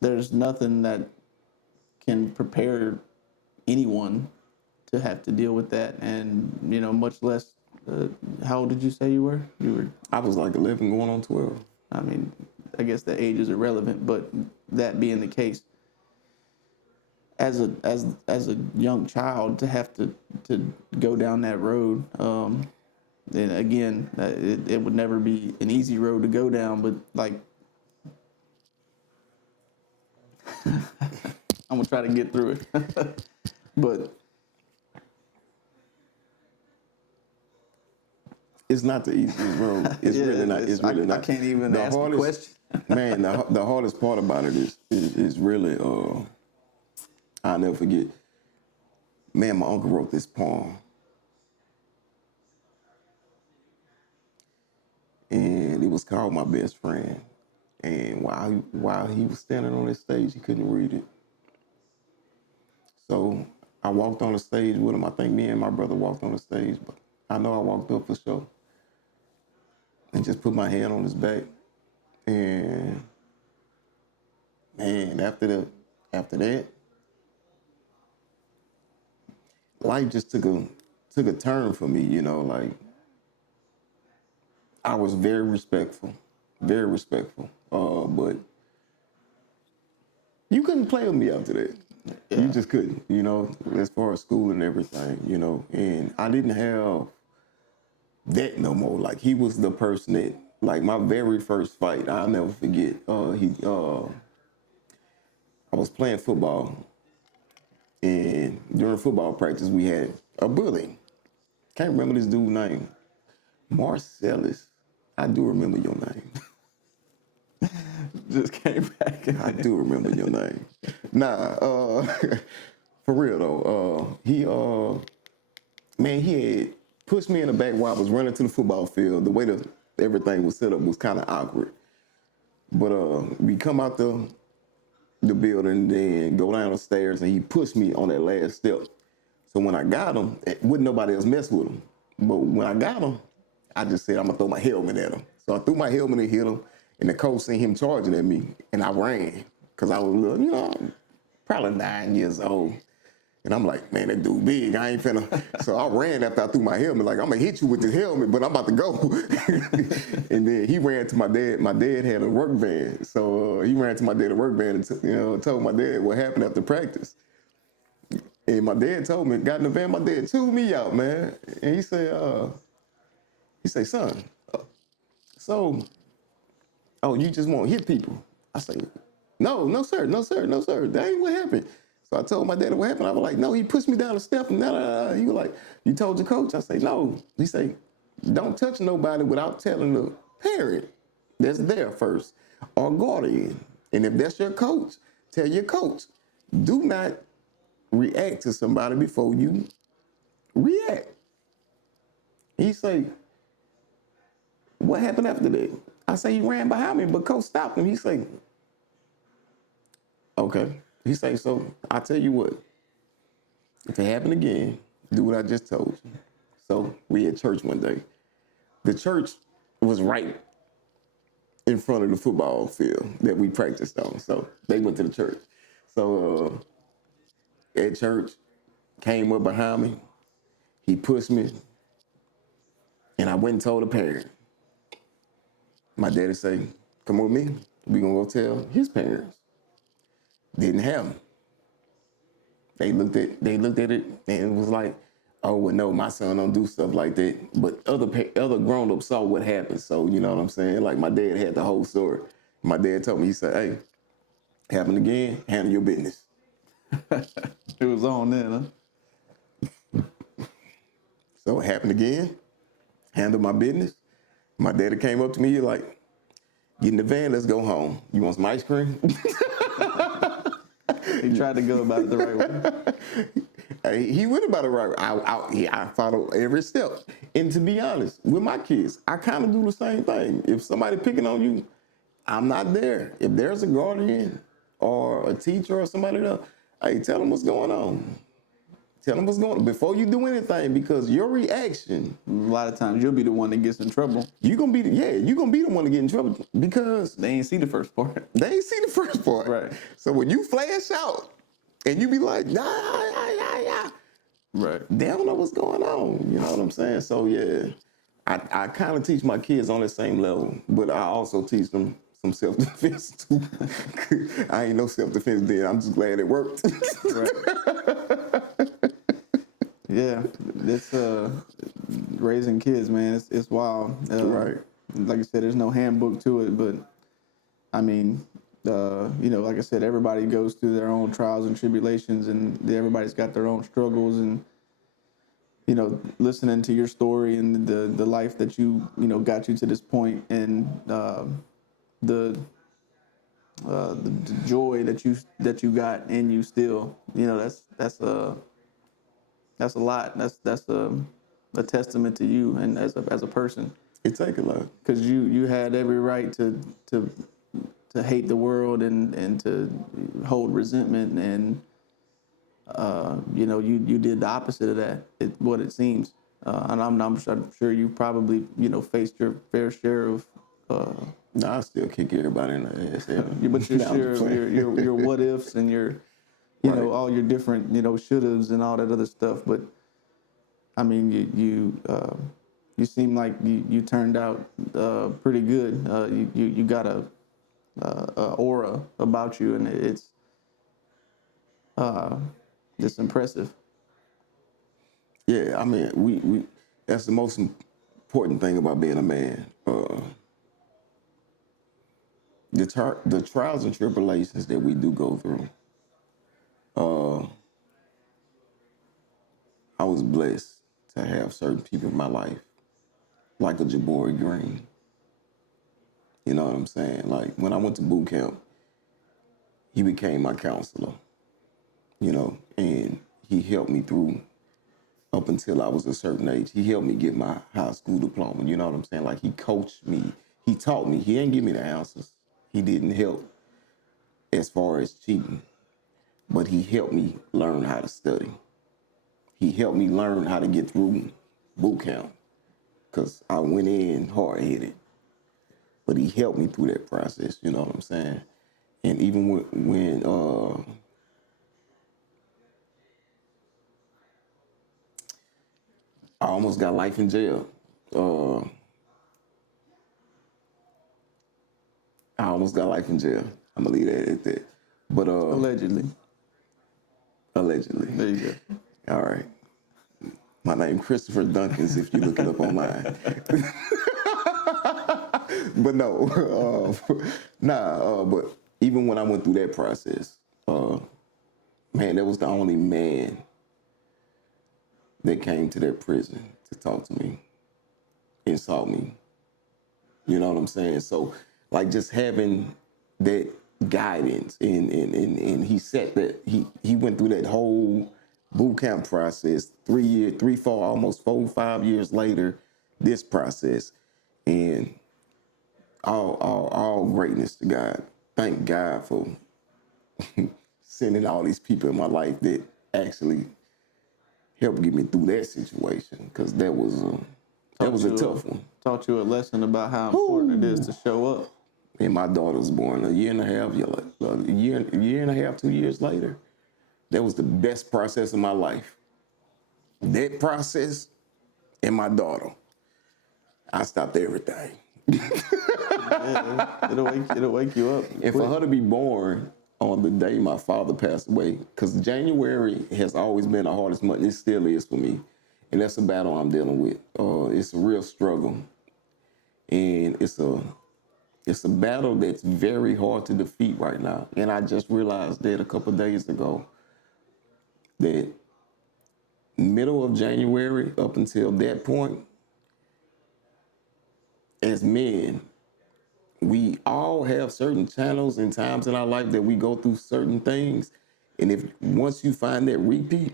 there's nothing that can prepare anyone to have to deal with that, and much less. How old did you say you were? You were. I was like 11 going on 12. I mean, I guess the age is irrelevant, but that being the case, as a young child to have to go down that road, and again, it would never be an easy road to go down, but like I'm gonna try to get through it. But It's not the easiest road. It's yeah, really not. It's really not. I can't even The ask the hardest, question. man. The hardest part about it is really. I'll never forget. Man, my uncle wrote this poem, and it was called "My Best Friend." And while he was standing on this stage, he couldn't read it. So I walked on the stage with him. I think me and my brother walked on the stage, but I know I walked up for sure and just put my hand on his back. And man, after that, life just took a turn for me. Like I was very respectful, very respectful. But you couldn't play with me after that. Yeah. You just couldn't, as far as school and everything, and I didn't have that no more. Like he was the person that, like my very first fight, I'll never forget. I was playing football, and during football practice, we had a bully. Can't remember this dude's name. Marcellus. I do remember your name. Just came back. I do remember your name. Nah, for real though. He had pushed me in the back while I was running to the football field. The way everything was set up was kind of awkward. But we come out the building, then go down the stairs, and he pushed me on that last step. So when I got him, wouldn't nobody else mess with him. But when I got him, I just said, I'm gonna throw my helmet at him. So I threw my helmet and hit him, and the coach seen him charging at me, and I ran, because I was little, probably 9 years old. And I'm like, man, that dude big. I ain't finna. So I ran after I threw my helmet. Like, I'm gonna hit you with this helmet, but I'm about to go. And then he ran to my dad. My dad had a work van, so he ran to my dad at work van and told my dad what happened after practice. And my dad told me, got in the van. My dad chewed me out, man. And he said, son, so, oh, you just won't hit people? I say, no, sir, no, sir, no, sir. That ain't what happened. So I told my daddy what happened. I was like, no, he pushed me down the step. And He was like, you told your coach? I say, no. He say, don't touch nobody without telling the parent that's there first or guardian. And if that's your coach, tell your coach. Do not react to somebody before you react. He say, what happened after that? I say, he ran behind me, but coach stopped him. He say, okay. He say, so I tell you what, if it happened again, do what I just told you. So we at church one day. The church was right in front of the football field that we practiced on. So they went to the church. So at church, came up behind me. He pushed me. And I went and told the parent. My daddy say, come with me. We gonna go tell his parents. Didn't have him. They looked at it and it was like, oh, well, no, my son don't do stuff like that. But other grown-ups saw what happened. So, you know what I'm saying? Like, my dad had the whole story. My dad told me, he said, hey, happen again, handle your business. It was on then, huh? So it happened again, handle my business. My daddy came up to me, like, get in the van, let's go home. You want some ice cream? He tried to go about it the right way. He went about it right. I follow every step. And to be honest, with my kids, I kind of do the same thing. If somebody picking on you, I'm not there. If there's a guardian or a teacher or somebody else, hey, tell them what's going on. Tell them what's going on before you do anything, because your reaction. A lot of times you'll be the one that gets in trouble. You're gonna be the one to get in trouble because They ain't see the first part. they ain't see the first part. Right. So when you flash out and you be like, nah, Right. they don't know what's going on. You know what I'm saying? So yeah, I kind of teach my kids on the same level, but I also teach them some self-defense too. I ain't no self-defense then. I'm just glad it worked. Right. Yeah, it's raising kids, man. It's wild. Right. Like I said, there's no handbook to it, but I mean, like I said, everybody goes through their own trials and tribulations, and everybody's got their own struggles. And listening to your story and the life that you got you to this point, and the joy that you got in you still, that's a lot. That's a testament to you and as a person, It take a lot. because you had every right to hate the world and to hold resentment, and you did the opposite of that. What it seems, and I'm sure you probably faced your fair share of. Nah, I still kick everybody in the ass. But your Nah, I'm share just of playing. your what ifs and your Right. all your different shouldas and all that other stuff. But I mean, you seem like you turned out pretty good. You got a aura about you, and it's impressive. Yeah, I mean, we that's the most important thing about being a man. The trials and tribulations that we do go through. I was blessed to have certain people in my life, like a Jabari Green. You know what I'm saying? Like when I went to boot camp, he became my counselor. And he helped me through up until I was a certain age. He helped me get my high school diploma. You know what I'm saying? Like he coached me. He taught me. He didn't give me the answers. He didn't help as far as cheating, but he helped me learn how to study. He helped me learn how to get through boot camp because I went in hard-headed, but he helped me through that process. You know what I'm saying? And even when I almost got life in jail. I almost got life in jail. I'm gonna leave that at that. But Allegedly. allegedly. There you go. All right. My name Christopher Dunkins if you look it up online. But no, but even when I went through that process, man, that was the only man that came to that prison to talk to me and saw me. You know what I'm saying? So, like, just having that guidance and he said that he went through that whole boot camp process, 4, almost 4, 5 years later, this process, and all greatness to God. Thank God for sending all these people in my life that actually helped get me through that situation, because that was a tough one. Taught you a lesson about how important it is to show up. And my daughter was born a year and a half, a year and a half, 2 years later. That was the best process of my life. That process and my daughter. I stopped everything. Yeah, it'll wake you up. And for her to be born on the day my father passed away, because January has always been the hardest month. It still is for me. And that's a battle I'm dealing with. It's a real struggle. And it's a battle that's very hard to defeat right now. And I just realized that a couple of days ago that middle of January up until that point, as men, we all have certain channels and times in our life that we go through certain things. And if once you find that repeat,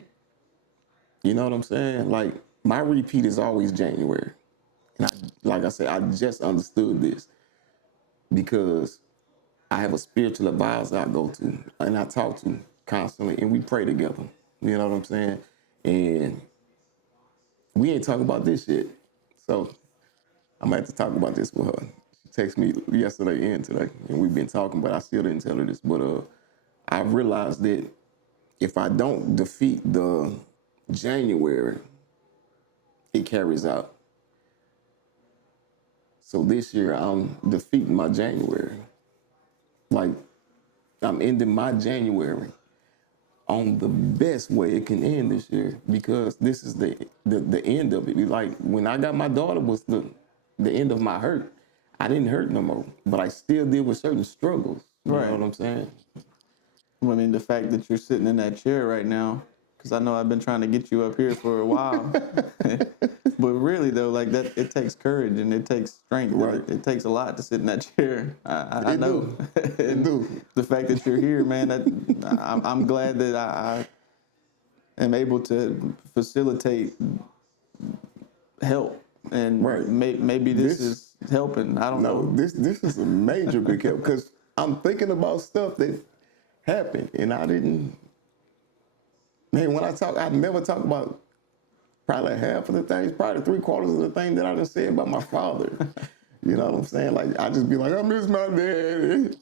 you know what I'm saying? Like, my repeat is always January. And like I said, I just understood this because I have a spiritual advisor I go to and I talk to constantly, and we pray together. You know what I'm saying? And we ain't talking about this shit. So I'm gonna have to talk about this with her. She texted me yesterday and today, and we've been talking, but I still didn't tell her this. But I realized that if I don't defeat the January, it carries out. So this year I'm defeating my January. Like, I'm ending my January on the best way it can end this year, because this is the end of it. Like, when I got my daughter was the end of my hurt. I didn't hurt no more, but I still deal with certain struggles. You know what I'm saying? I mean, the fact that you're sitting in that chair right now, because I know I've been trying to get you up here for a while. But really, though, like, that, it takes courage and it takes strength. Right. It takes a lot to sit in that chair. I know. It do. The fact that you're here, man, I'm glad that I am able to facilitate help. And Right. maybe this is helping. I don't know. This is a major big help, because I'm thinking about stuff that happened and I didn't. Man, when I never talk about probably half of the things, probably 3/4 of the things that I done said about my father. You know what I'm saying? Like, I just be like, I miss my dad.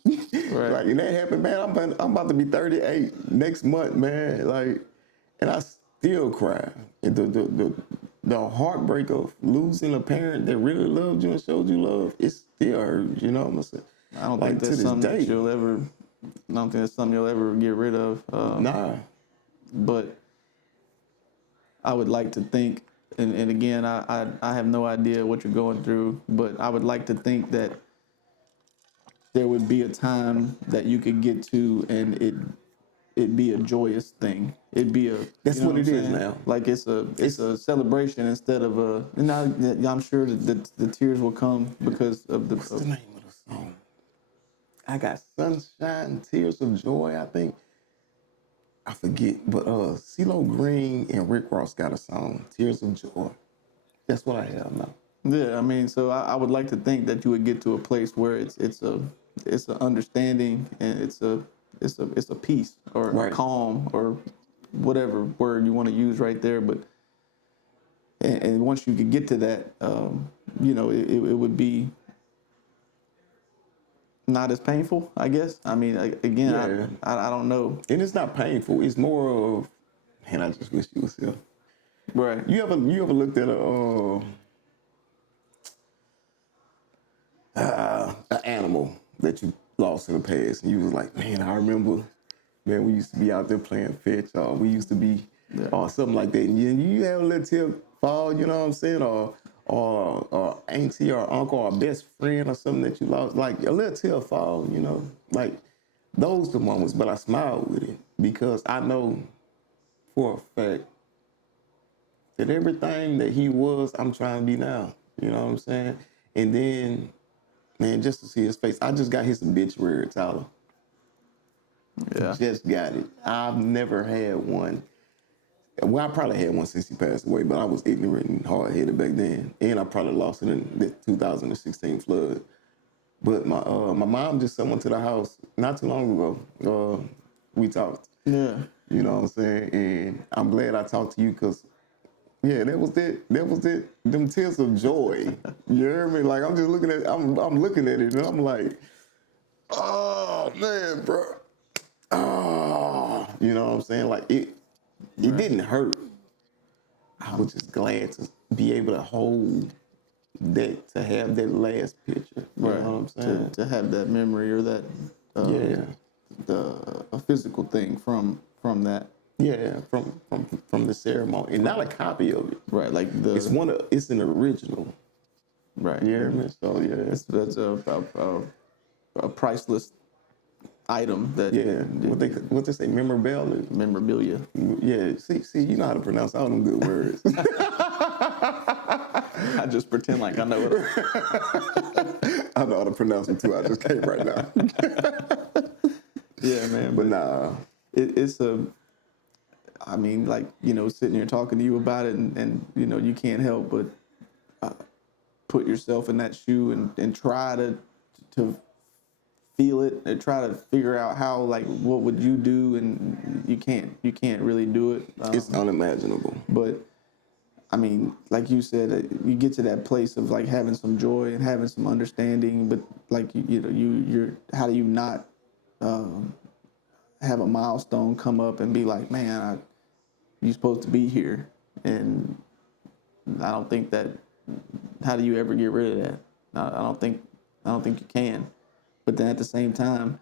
Right. Like, and that happened, man. I'm about to be 38 next month, man. Like, and I still cry. And the heartbreak of losing a parent that really loved you and showed you love, it still hurts. You know what I'm saying? I don't Like, think to that's this something day. that you'll ever. I don't think that's something you'll ever get rid of. Nah. But I would like to think, and again, I have no idea what you're going through, but I would like to think that there would be a time that you could get to, and it'd be a joyous thing. It'd be a. That's you know what it is saying? now. Like, it's a celebration instead of a. And I'm sure that the tears will come because of the. What's the name of the song? I got Sunshine, Tears of Joy, I think. I forget, but CeeLo Green and Rick Ross got a song, Tears of Joy. That's what I have now. Yeah, I mean, so I would like to think that you would get to a place where it's an understanding, and it's a peace or a Right. calm or whatever word you want to use right there. But and once you could get to that, it would be not as painful, I guess. I mean, again, Yeah. I don't know. And it's not painful. It's more of, man, I just wish you was here. Right. You ever looked at an animal that you lost in the past, and you was like, man, I remember, man, we used to be out there playing fetch, or we used to be, Yeah. or something like that. And you have a little tear fall, you know what I'm saying, or auntie or uncle or best friend or something that you lost, like a little tear fall, you know, like those the moments. But I smile with it because I know for a fact that everything that he was, I'm trying to be now. You know what I'm saying? And then, man, just to see his face, I just got his obituary, Tyler. Yeah. Just got it. I've never had one. Well, I probably had one since he passed away, but I was ignorant and hard-headed back then. And I probably lost it in the 2016 flood. But my mom just sent one to the house not too long ago. We talked. Yeah. You know what I'm saying? And I'm glad I talked to you because, yeah, that was it. That was it. Them tears of joy. You hear me? Like I'm just looking at. I'm looking at it, and I'm like, oh man, bro. Oh, you know what I'm saying? Like it didn't hurt. I was just glad to be able to hold that, to have that last picture. You know what I'm saying? To have that memory or that Yeah. a physical thing from that. Yeah, from the ceremony, and not a copy of it. Right. Like It's an original. right. You hear me? So yeah, That's a priceless item that yeah. What they say? Memorabilia. memorabilia. Yeah. See, you know how to pronounce all them good words. I just pretend like I know it. I know how to pronounce them too. I just can't right now. Yeah, man. But nah. It's I mean, like, sitting here talking to you about it, and you can't help but put yourself in that shoe and try to feel it and try to figure out how, like, what would you do, and you can't really do it. It's unimaginable. But I mean, like you said, you get to that place of like having some joy and having some understanding, but like you're how do you not have a milestone come up and be like, man, you're supposed to be here, and I don't think that. How do you ever get rid of that? I don't think you can. But then at the same time,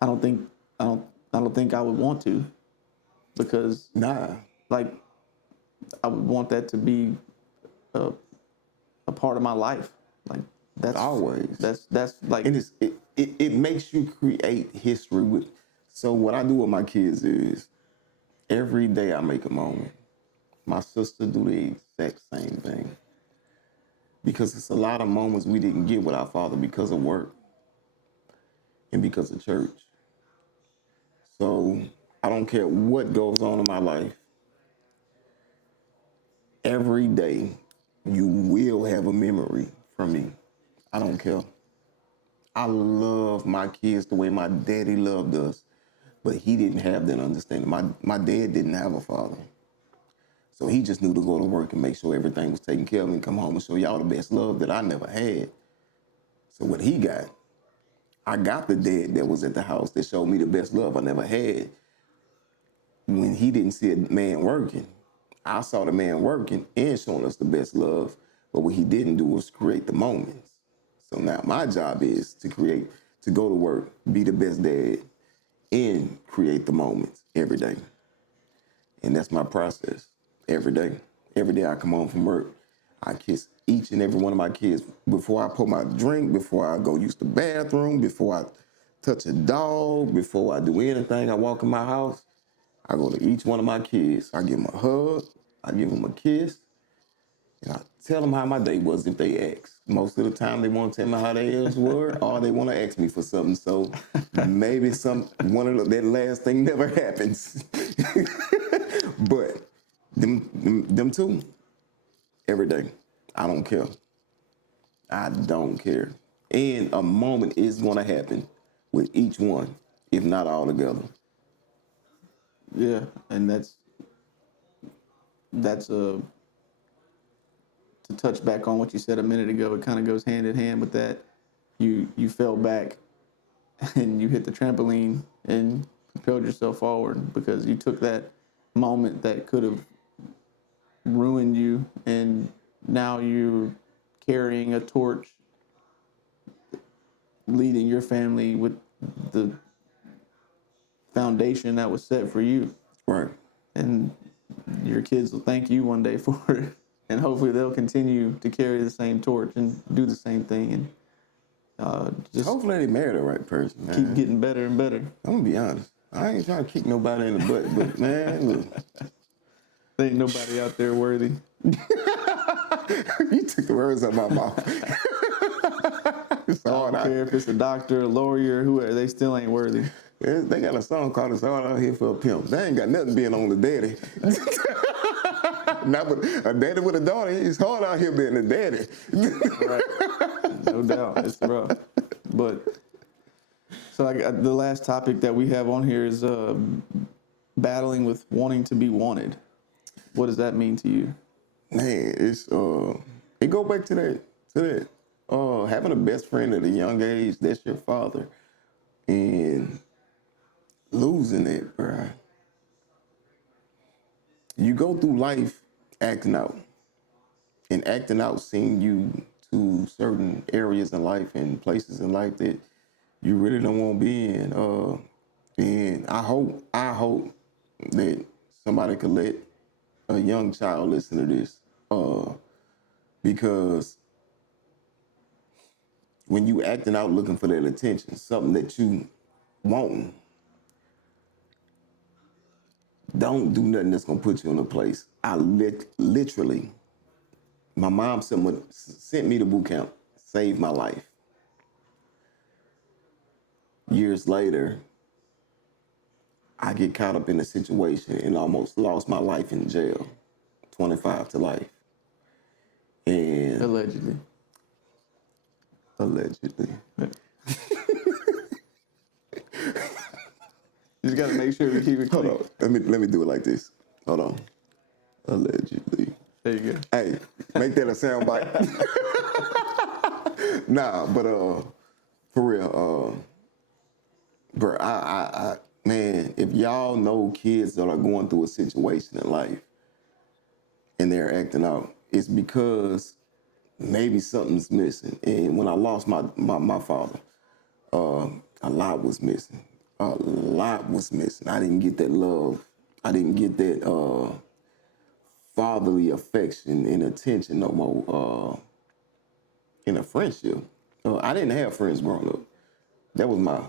I don't think I would want to, because Nah. like I would want that to be a part of my life. Like that's Always. that's like And it makes you create history with. So what I do with my kids is every day I make a moment. My sister do the exact same thing. Because it's a lot of moments we didn't get with our father because of work and because of church. So I don't care what goes on in my life. Every day you will have a memory from me. I don't care. I love my kids the way my daddy loved us, but he didn't have that understanding. My dad didn't have a father. So he just knew to go to work and make sure everything was taken care of and come home and show y'all the best love that I never had. So what he got, I got the dad that was at the house that showed me the best love I never had. When he didn't see a man working, I saw the man working and showing us the best love. But what he didn't do was create the moments. So now my job is to go to work, be the best dad, and create the moments every day. And that's my process every day. Every day I come home from work, I kiss each and every one of my kids before I pour my drink, before I go use the bathroom, before I touch a dog, before I do anything. I walk in my house, I go to each one of my kids. I give them a hug, I give them a kiss, and I tell them how my day was if they ask. Most of the time they want to tell me how their days were, or they want to ask me for something. So maybe that last thing never happens. But them two, every day. I don't care. I don't care. And a moment is gonna happen with each one, if not all together. yeah, and that's to touch back on what you said a minute ago. It kind of goes hand in hand with that. You fell back and you hit the trampoline and propelled yourself forward because you took that moment that could have ruined you, and now you're carrying a torch, leading your family with the foundation that was set for you. Right. And your kids will thank you one day for it. And hopefully they'll continue to carry the same torch and do the same thing, and just Hopefully they marry the right person, man. keep getting better and better. I'm gonna be honest. I ain't trying to kick nobody in the butt, but man, look. There ain't nobody out there worthy. You took the words out of my mouth. It's I hard don't out. care if it's a doctor, a lawyer, whoever, they still ain't worthy. They got a song called "It's Hard Out Here for a Pimp." They ain't got nothing being on the daddy. Not with a daddy with a daughter. It's hard out here being a daddy. Right. No doubt. It's rough. But so the last topic that we have on here is battling with wanting to be wanted. What does that mean to you? Man, it go back to that. Having a best friend at a young age, that's your father. And losing it, bruh. You go through life acting out. And acting out seeing you to certain areas in life and places in life that you really don't want to be in. And I hope that somebody could let a young child listen to this. Because when you acting out looking for that attention, something that you want, don't do nothing that's gonna put you in a place. I literally, my mom sent me to boot camp, saved my life. Years later, I get caught up in a situation and almost lost my life in jail, 25 to life. And Allegedly. You just gotta make sure we keep it clean. Hold on, let me do it like this. Hold on. Allegedly. There you go. Hey, make that a sound bite. Nah, but for real, bro, I man, if y'all know kids that are going through a situation in life and they're acting out, it's because maybe something's missing. And when I lost my father, a lot was missing. A lot was missing. I didn't get that love. I didn't get that fatherly affection and attention no more in a friendship. I didn't have friends growing up. That was my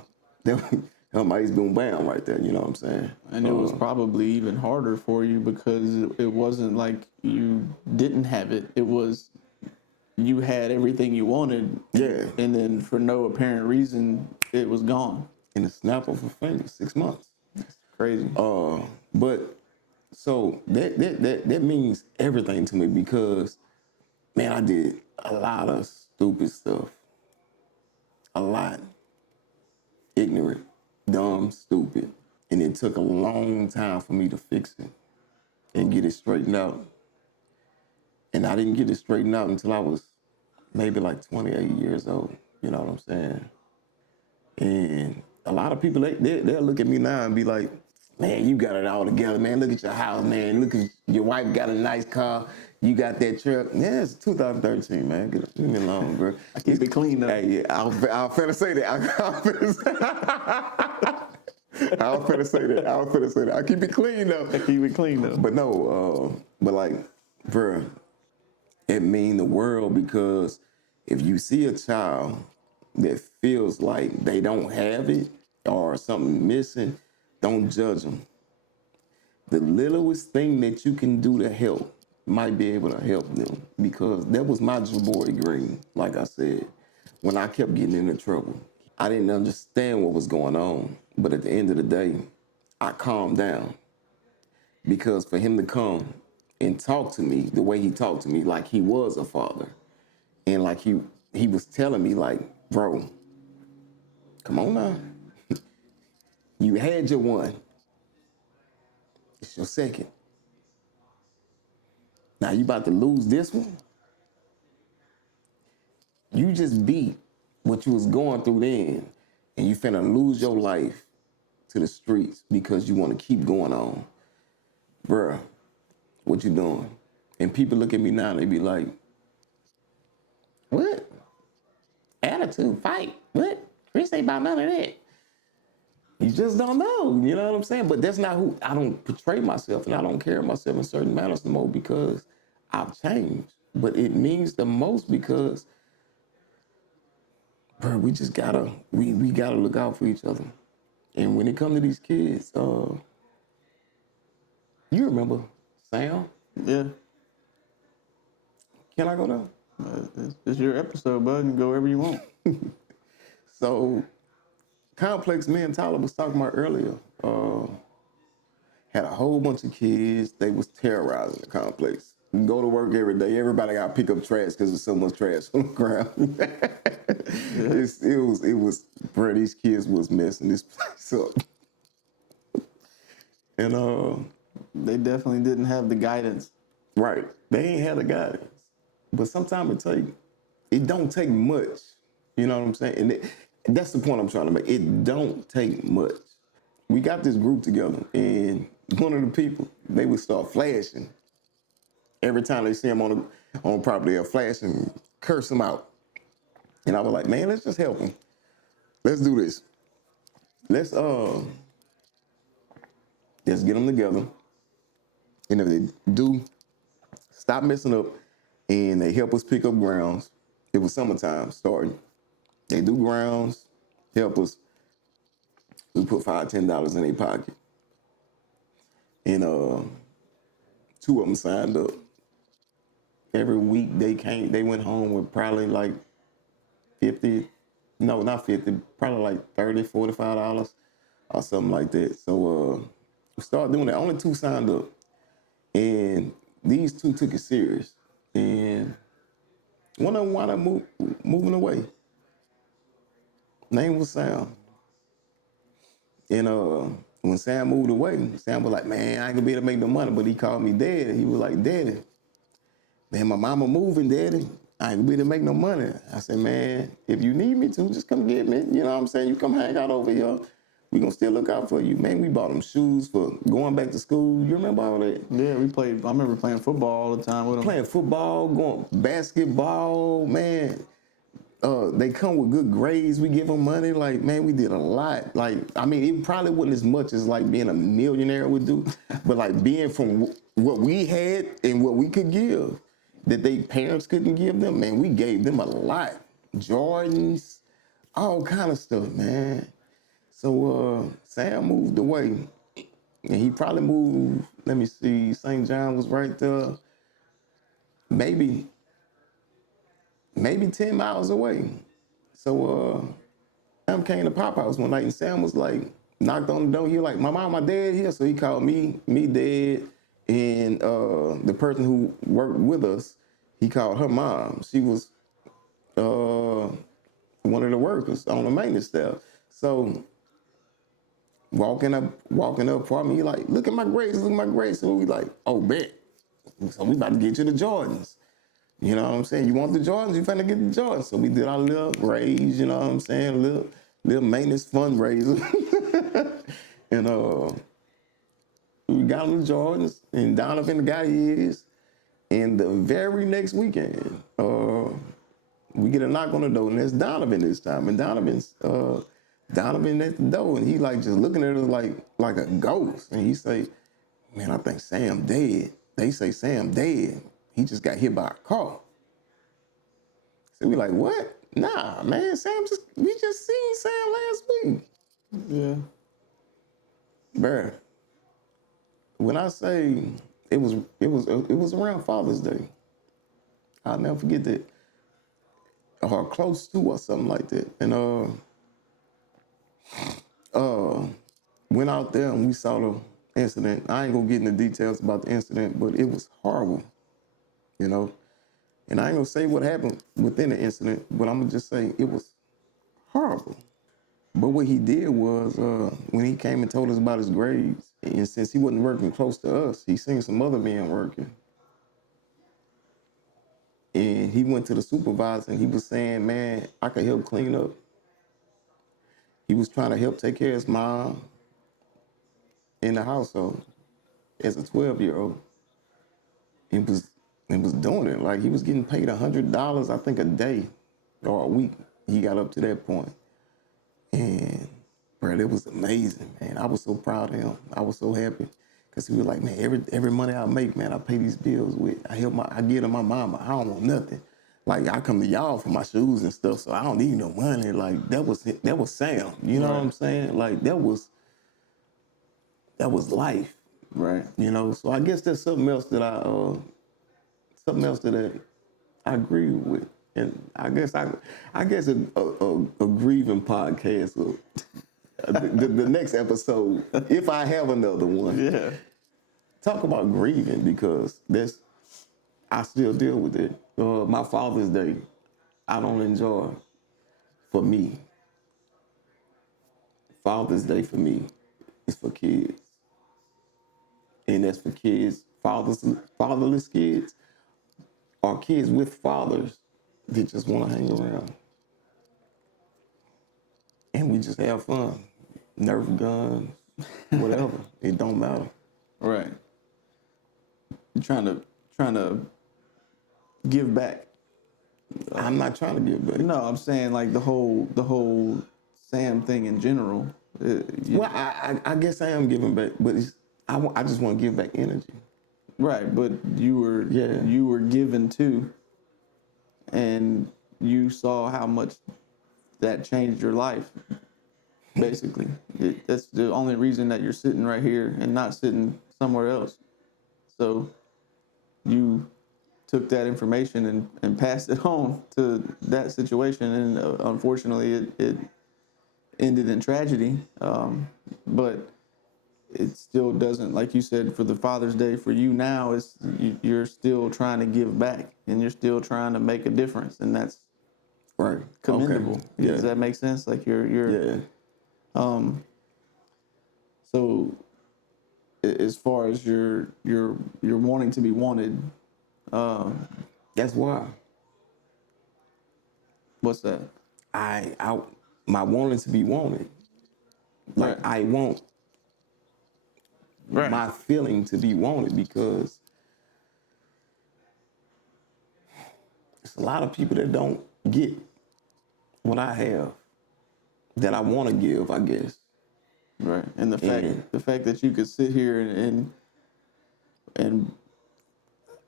ace boom bam right there. You know what I'm saying? And it was probably even harder for you because it wasn't like you didn't have it. It was you had everything you wanted. Yeah. And then for no apparent reason, it was gone. In a snap of a finger, 6 months. Crazy. But so that means everything to me because, man, I did a lot of stupid stuff. A lot. Ignorant, dumb, stupid. And it took a long time for me to fix it and get it straightened out. And I didn't get it straightened out until I was maybe like 28 years old. You know what I'm saying? And a lot of people, they'll look at me now and be like, man, you got it all together, man. Look at your house, man. Look at your wife got a nice car. You got that truck. Yeah, it's 2013, man. Leave me alone, bro. I keep it clean, though. Hey, yeah, I was finna say that. I was finna say that. I keep it clean, though. Keep it clean, though. But no, but like, bro, it mean the world because if you see a child that feels like they don't have it or something missing, don't judge them. The littlest thing that you can do to help might be able to help them because that was my Jabori Green, like I said, when I kept getting into trouble. I didn't understand what was going on, but at the end of the day, I calmed down because for him to come and talk to me the way he talked to me, like he was a father, and like he was telling me like, bro, come on now. You had your one. It's your second. Now you about to lose this one? You just beat what you was going through then, and you finna lose your life to the streets because you want to keep going on. Bruh, what you doing? And people look at me now and they be like, what? Attitude, fight. What? Chris ain't about none of that. You just don't know. You know what I'm saying? But that's not who I don't portray myself, and I don't carry myself in certain manners no more because I've changed. But it means the most because, bro, we just gotta we gotta look out for each other. And when it comes to these kids, you remember Sam? Yeah. Can I go down? It's your episode, bud. You can go wherever you want. So, complex me and Tyler was talking about earlier. Had a whole bunch of kids. They was terrorizing the complex. You go to work every day. Everybody got to pick up trash because there's so much trash on the ground. It was, bro. These kids was messing this place up, and They definitely didn't have the guidance. right, they ain't had a guidance. But sometimes it don't take much. You know what I'm saying? And that's the point I'm trying to make. It don't take much. We got this group together, and one of the people, they would start flashing. Every time they see him on property, they'll flash and curse him out. And I was like, man, let's just help him. Let's do this. Let's let's get them together. And if they do stop messing up and they help us pick up grounds, it was summertime starting. They do grounds, help us. We put $5, $10 in their pocket. And two of them signed up. Every week they went home with probably like 50, no, not 50, probably like 30, $45 or something like that. So we started doing that. Only two signed up. And these two took it serious. And one of them wound up moving away. Name was Sam. And when Sam moved away, Sam was like, man, I ain't gonna be able to make no money. But he called me Daddy. He was like, Daddy, man, my mama moving, Daddy. I ain't gonna be able to make no money. I said, man, if you need me to, just come get me. You know what I'm saying? You come hang out over here. We gonna still look out for you. Man, we bought them shoes for going back to school. You remember all that? Yeah, we played. I remember playing football all the time with them. Playing football, going basketball, man. They come with good grades. We give them money. Like, man, we did a lot. Like, I mean, it probably wasn't as much as like being a millionaire would do, but like being from what we had and what we could give that they parents couldn't give them, man, we gave them a lot. Jordans, all kind of stuff, man. So Sam moved away, and he probably moved. Let me see, St. John was right there, maybe 10 miles away. So Sam came to Pop House one night, and Sam was like, knocked on the door. He was like, my mom, my dad here. So he called me, dad, and the person who worked with us, he called her mom. She was one of the workers on the maintenance staff. So walking up for me, he like, look at my grades, look at my grades. So we like, oh, bet. So we about to get you the Jordans. You know what I'm saying? You want the Jordans, you finna get the Jordans. So we did our little raise, you know what I'm saying? Little maintenance fundraiser. And we got them the Jordans, and Donovan got his. And the very next weekend, we get a knock on the door, and it's Donovan this time. And Donovan at the door, and he like just looking at us like a ghost. And he say, man, I think Sam dead. They say Sam dead. He just got hit by a car. So we like, what? Nah, man, we just seen Sam last week. Yeah. Bruh, when I say it was around Father's Day. I'll never forget that. Or close to or something like that. And went out there and we saw the incident. I ain't gonna get into details about the incident, but it was horrible, you know. And I ain't gonna say what happened within the incident, but I'm gonna just say it was horrible. But what he did was, when he came and told us about his grades, and since he wasn't working close to us, he seen some other men working. And he went to the supervisor and he was saying, man, I could help clean up. He was trying to help take care of his mom in the household as a 12-year-old. and was doing it. Like he was getting paid $100, I think, a day or a week. He got up to that point. And bro, it was amazing, man. I was so proud of him. I was so happy. Cause he was like, man, every money I make, man, I pay these bills with. I give to my mama. I don't want nothing. Like I come to y'all for my shoes and stuff, so I don't need no money. Like that was Sam. You know what I'm saying? Like that was life. Right. You know, so I guess that's something else that I agree with, and I guess a grieving podcast will the next episode, if I have another one. Yeah. Talk about grieving because I still deal with it. My Father's Day, I don't enjoy. For me, Father's Day for me is for kids, and that's for kids, fatherless kids, or kids with fathers that just want to hang around, and we just have fun, Nerf guns, whatever. It don't matter. Right. You're trying to give back. I'm not trying to give back. No, I'm saying like the whole Sam thing in general. Well, I guess I am giving back, but I just want to give back energy. Right, but you were given to, and you saw how much that changed your life. Basically, that's the only reason that you're sitting right here and not sitting somewhere else. So, you took that information and passed it on to that situation, and unfortunately, it ended in tragedy. But it still doesn't, like you said, for the Father's Day for you now, you're still trying to give back, and you're still trying to make a difference, and that's right, commendable. Okay. Yeah. Does that make sense? Like you're yeah. So as far as you're wanting to be wanted, That's why what's that? my wanting to be wanted. Like Right. I want Right. my feeling to be wanted because there's a lot of people that don't get what I have that I want to give, I guess. Right. And the And- fact that you could sit here and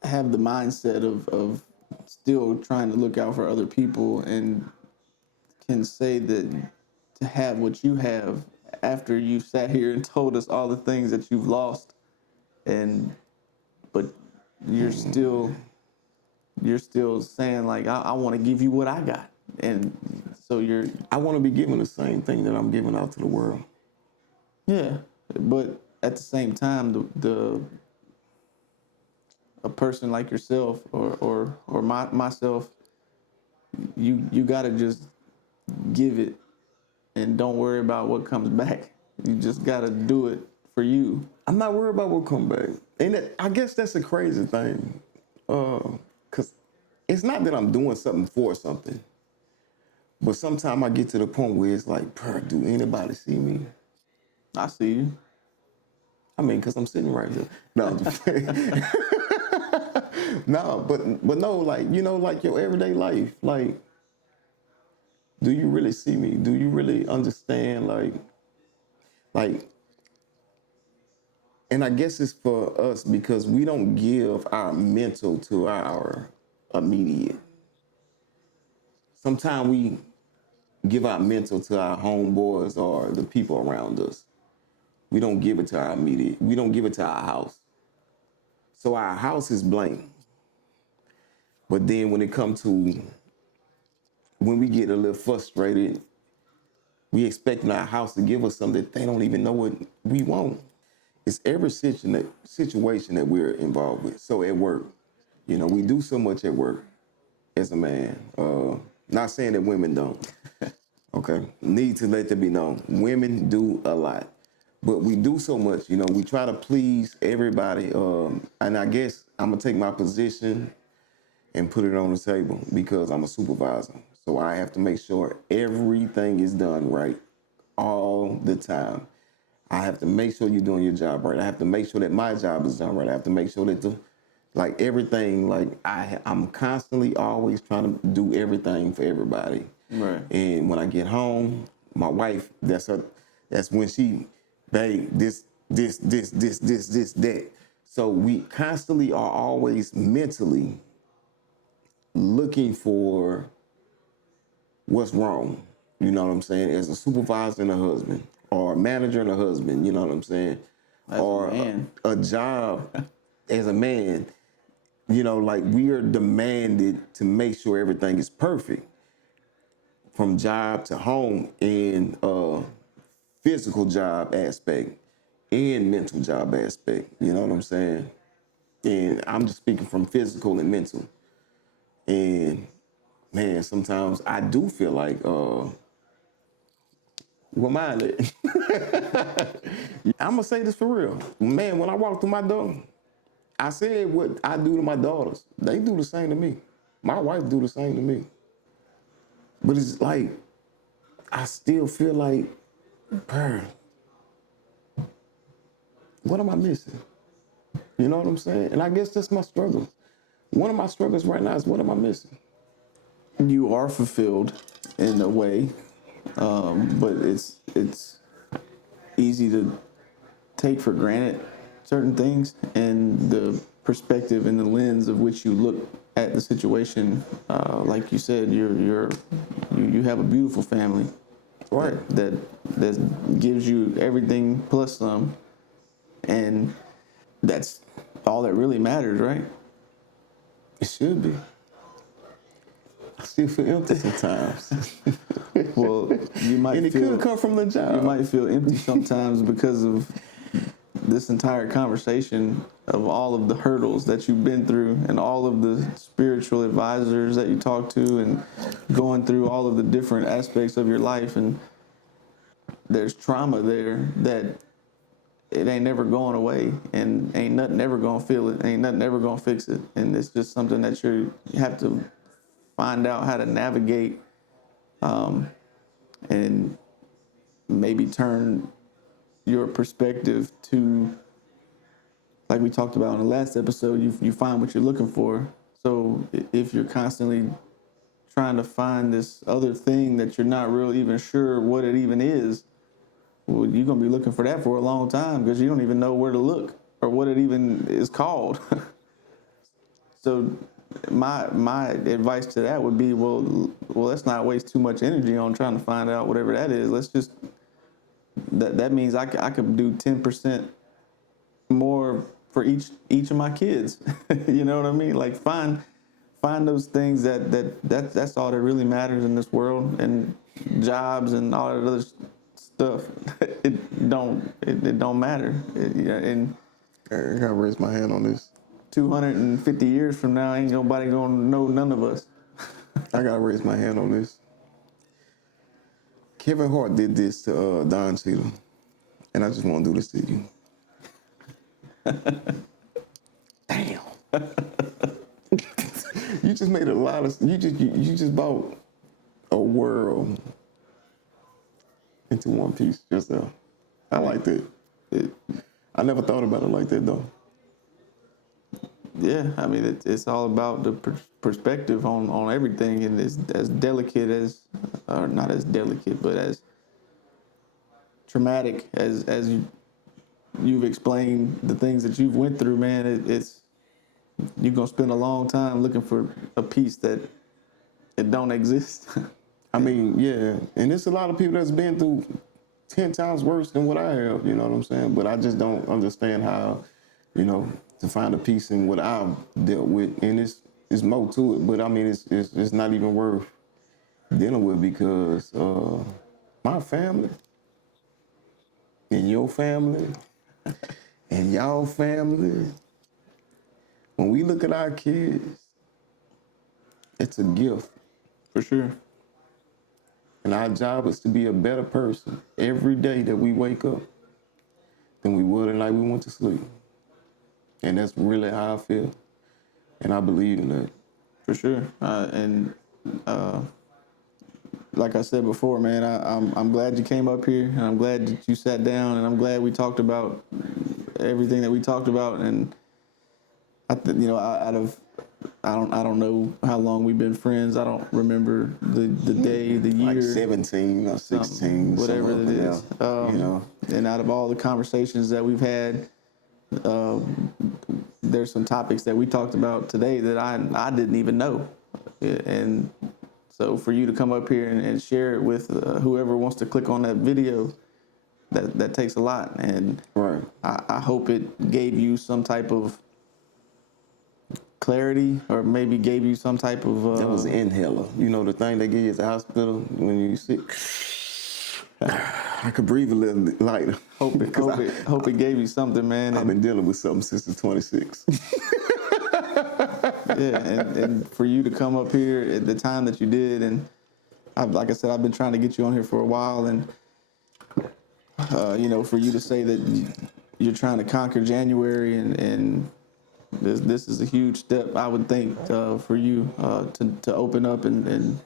have the mindset of still trying to look out for other people and can say that to have what you have after you sat here and told us all the things that you've lost, but you're still saying like I want to give you what I got, and so I want to be given the same thing that I'm giving out to the world. yeah, but at the same time the a person like yourself or myself, you got to just give it and don't worry about what comes back. You just got to do it for you. I'm not worried about what come back. And I guess that's a crazy thing. Because it's not that I'm doing something for something. But sometimes I get to the point where it's like, do anybody see me? I see you. I mean, because I'm sitting right here. No, I'm just playing. No, but no, like, you know, like your everyday life. Like, do you really see me? Do you really understand? Like, and I guess it's for us because we don't give our mental to our immediate. Sometimes we give our mental to our homeboys or the people around us. We don't give it to our immediate. We don't give it to our house. So our house is blank. But then when it comes to when we get a little frustrated, we expecting our house to give us something that they don't even know what we want. It's every situation that we're involved with. So at work, you know, we do so much at work as a man. Not saying that women don't. Okay, need to let that be known. Women do a lot, but we do so much. You know, we try to please everybody. And I guess I'm gonna take my position and put it on the table because I'm a supervisor. So I have to make sure everything is done right all the time. I have to make sure you're doing your job right. I have to make sure that my job is done right. I have to make sure that Like everything, like I'm constantly always trying to do everything for everybody. Right. And when I get home, my wife, that's when she, babe, this, that. So we constantly are always mentally looking for what's wrong. You know what I'm saying? As a supervisor and a husband, or a manager and a husband, you know what I'm saying? As a Or man. a job as a man. You know, like we are demanded to make sure everything is perfect from job to home and physical job aspect and mental job aspect. You know what I'm saying? And I'm just speaking from physical and mental. And man, sometimes I do feel like, well, mind it. I'm gonna say this for real. Man, when I walk through my door, I said what I do to my daughters. They do the same to me. My wife do the same to me. But it's like I still feel like, bruh, what am I missing? You know what I'm saying? And I guess that's my struggle. One of my struggles right now is what am I missing? You are fulfilled in a way, but it's easy to take for granted certain things, and the perspective and the lens of which you look at the situation. Like you said, you have a beautiful family, Right. that gives you everything plus some, and that's all that really matters, right? It should be. I still feel empty sometimes. Well, you might And it feel could come from the job. you might feel empty sometimes because of this entire conversation of all of the hurdles that you've been through and all of the spiritual advisors that you talk to and going through all of the different aspects of your life, and there's trauma there that it ain't never going away, and ain't nothing ever gonna feel it, ain't nothing ever gonna fix it, and it's just something that you have to find out how to navigate, and maybe turn your perspective to, like we talked about in the last episode, you find what you're looking for. So if you're constantly trying to find this other thing that you're not really even sure what it even is, well, you're gonna be looking for that for a long time because you don't even know where to look or what it even is called. So my advice to that would be, well, let's not waste too much energy on trying to find out whatever that is. Let's just that means I could do 10% more for each of my kids. You know what I mean? Like find those things that's all that really matters in this world, and jobs and all that other stuff. It don't matter. Yeah, and I gotta raise my hand on this. 250 years from now, ain't nobody gonna know none of us. I gotta raise my hand on this. Kevin Hart did this to Don Cheadle, and I just want to do this to you. Damn. You just made a lot of. You just bought a world into one piece yourself. I like that. I never thought about it like that though. Yeah, I mean it's all about the perspective on everything, and it's as delicate as, or not as delicate, but as traumatic as you've explained the things that you've went through, man. It's you're gonna spend a long time looking for a piece that it don't exist. I mean, yeah, and there's a lot of people that's been through 10 times worse than what I have, you know what I'm saying? But I just don't understand how, to find a peace in what I've dealt with. And it's more to it, but I mean, it's not even worth dealing with because my family and your family and y'all family, when we look at our kids, it's a gift. For sure. And our job is to be a better person every day that we wake up than we would the night we went to sleep. And that's really how I feel. And I believe in that. For sure. And like I said before, man, I'm glad you came up here, and I'm glad that you sat down, and I'm glad we talked about everything that we talked about. And Out of I don't know how long we've been friends. I don't remember the day, the year, like 17 or 16, whatever it something is. And out of all the conversations that we've had, there's some topics that we talked about today that I didn't even know, and so for you to come up here and share it with whoever wants to click on that video, that takes a lot, and Right. I hope it gave you some type of clarity, or maybe gave you some type of That was an inhaler. You know the thing they give you at the hospital when you sick? I could breathe a little lighter. hope it gave you something, man. I've been dealing with something since the 26th. Yeah, and for you to come up here at the time that you did, and like I said, I've been trying to get you on here for a while, and for you to say that you're trying to conquer January, and this is a huge step, I would think, for you to open up, and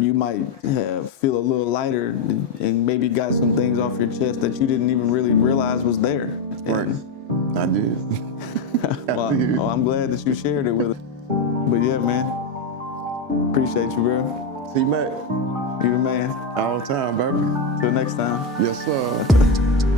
you might feel a little lighter, and maybe got some things off your chest that you didn't even really realize was there. Right. I did. Well, I'm glad that you shared it with us. But yeah, man, appreciate you, bro. See you, Matt. You the man. All the time, baby. Till next time. Yes, sir.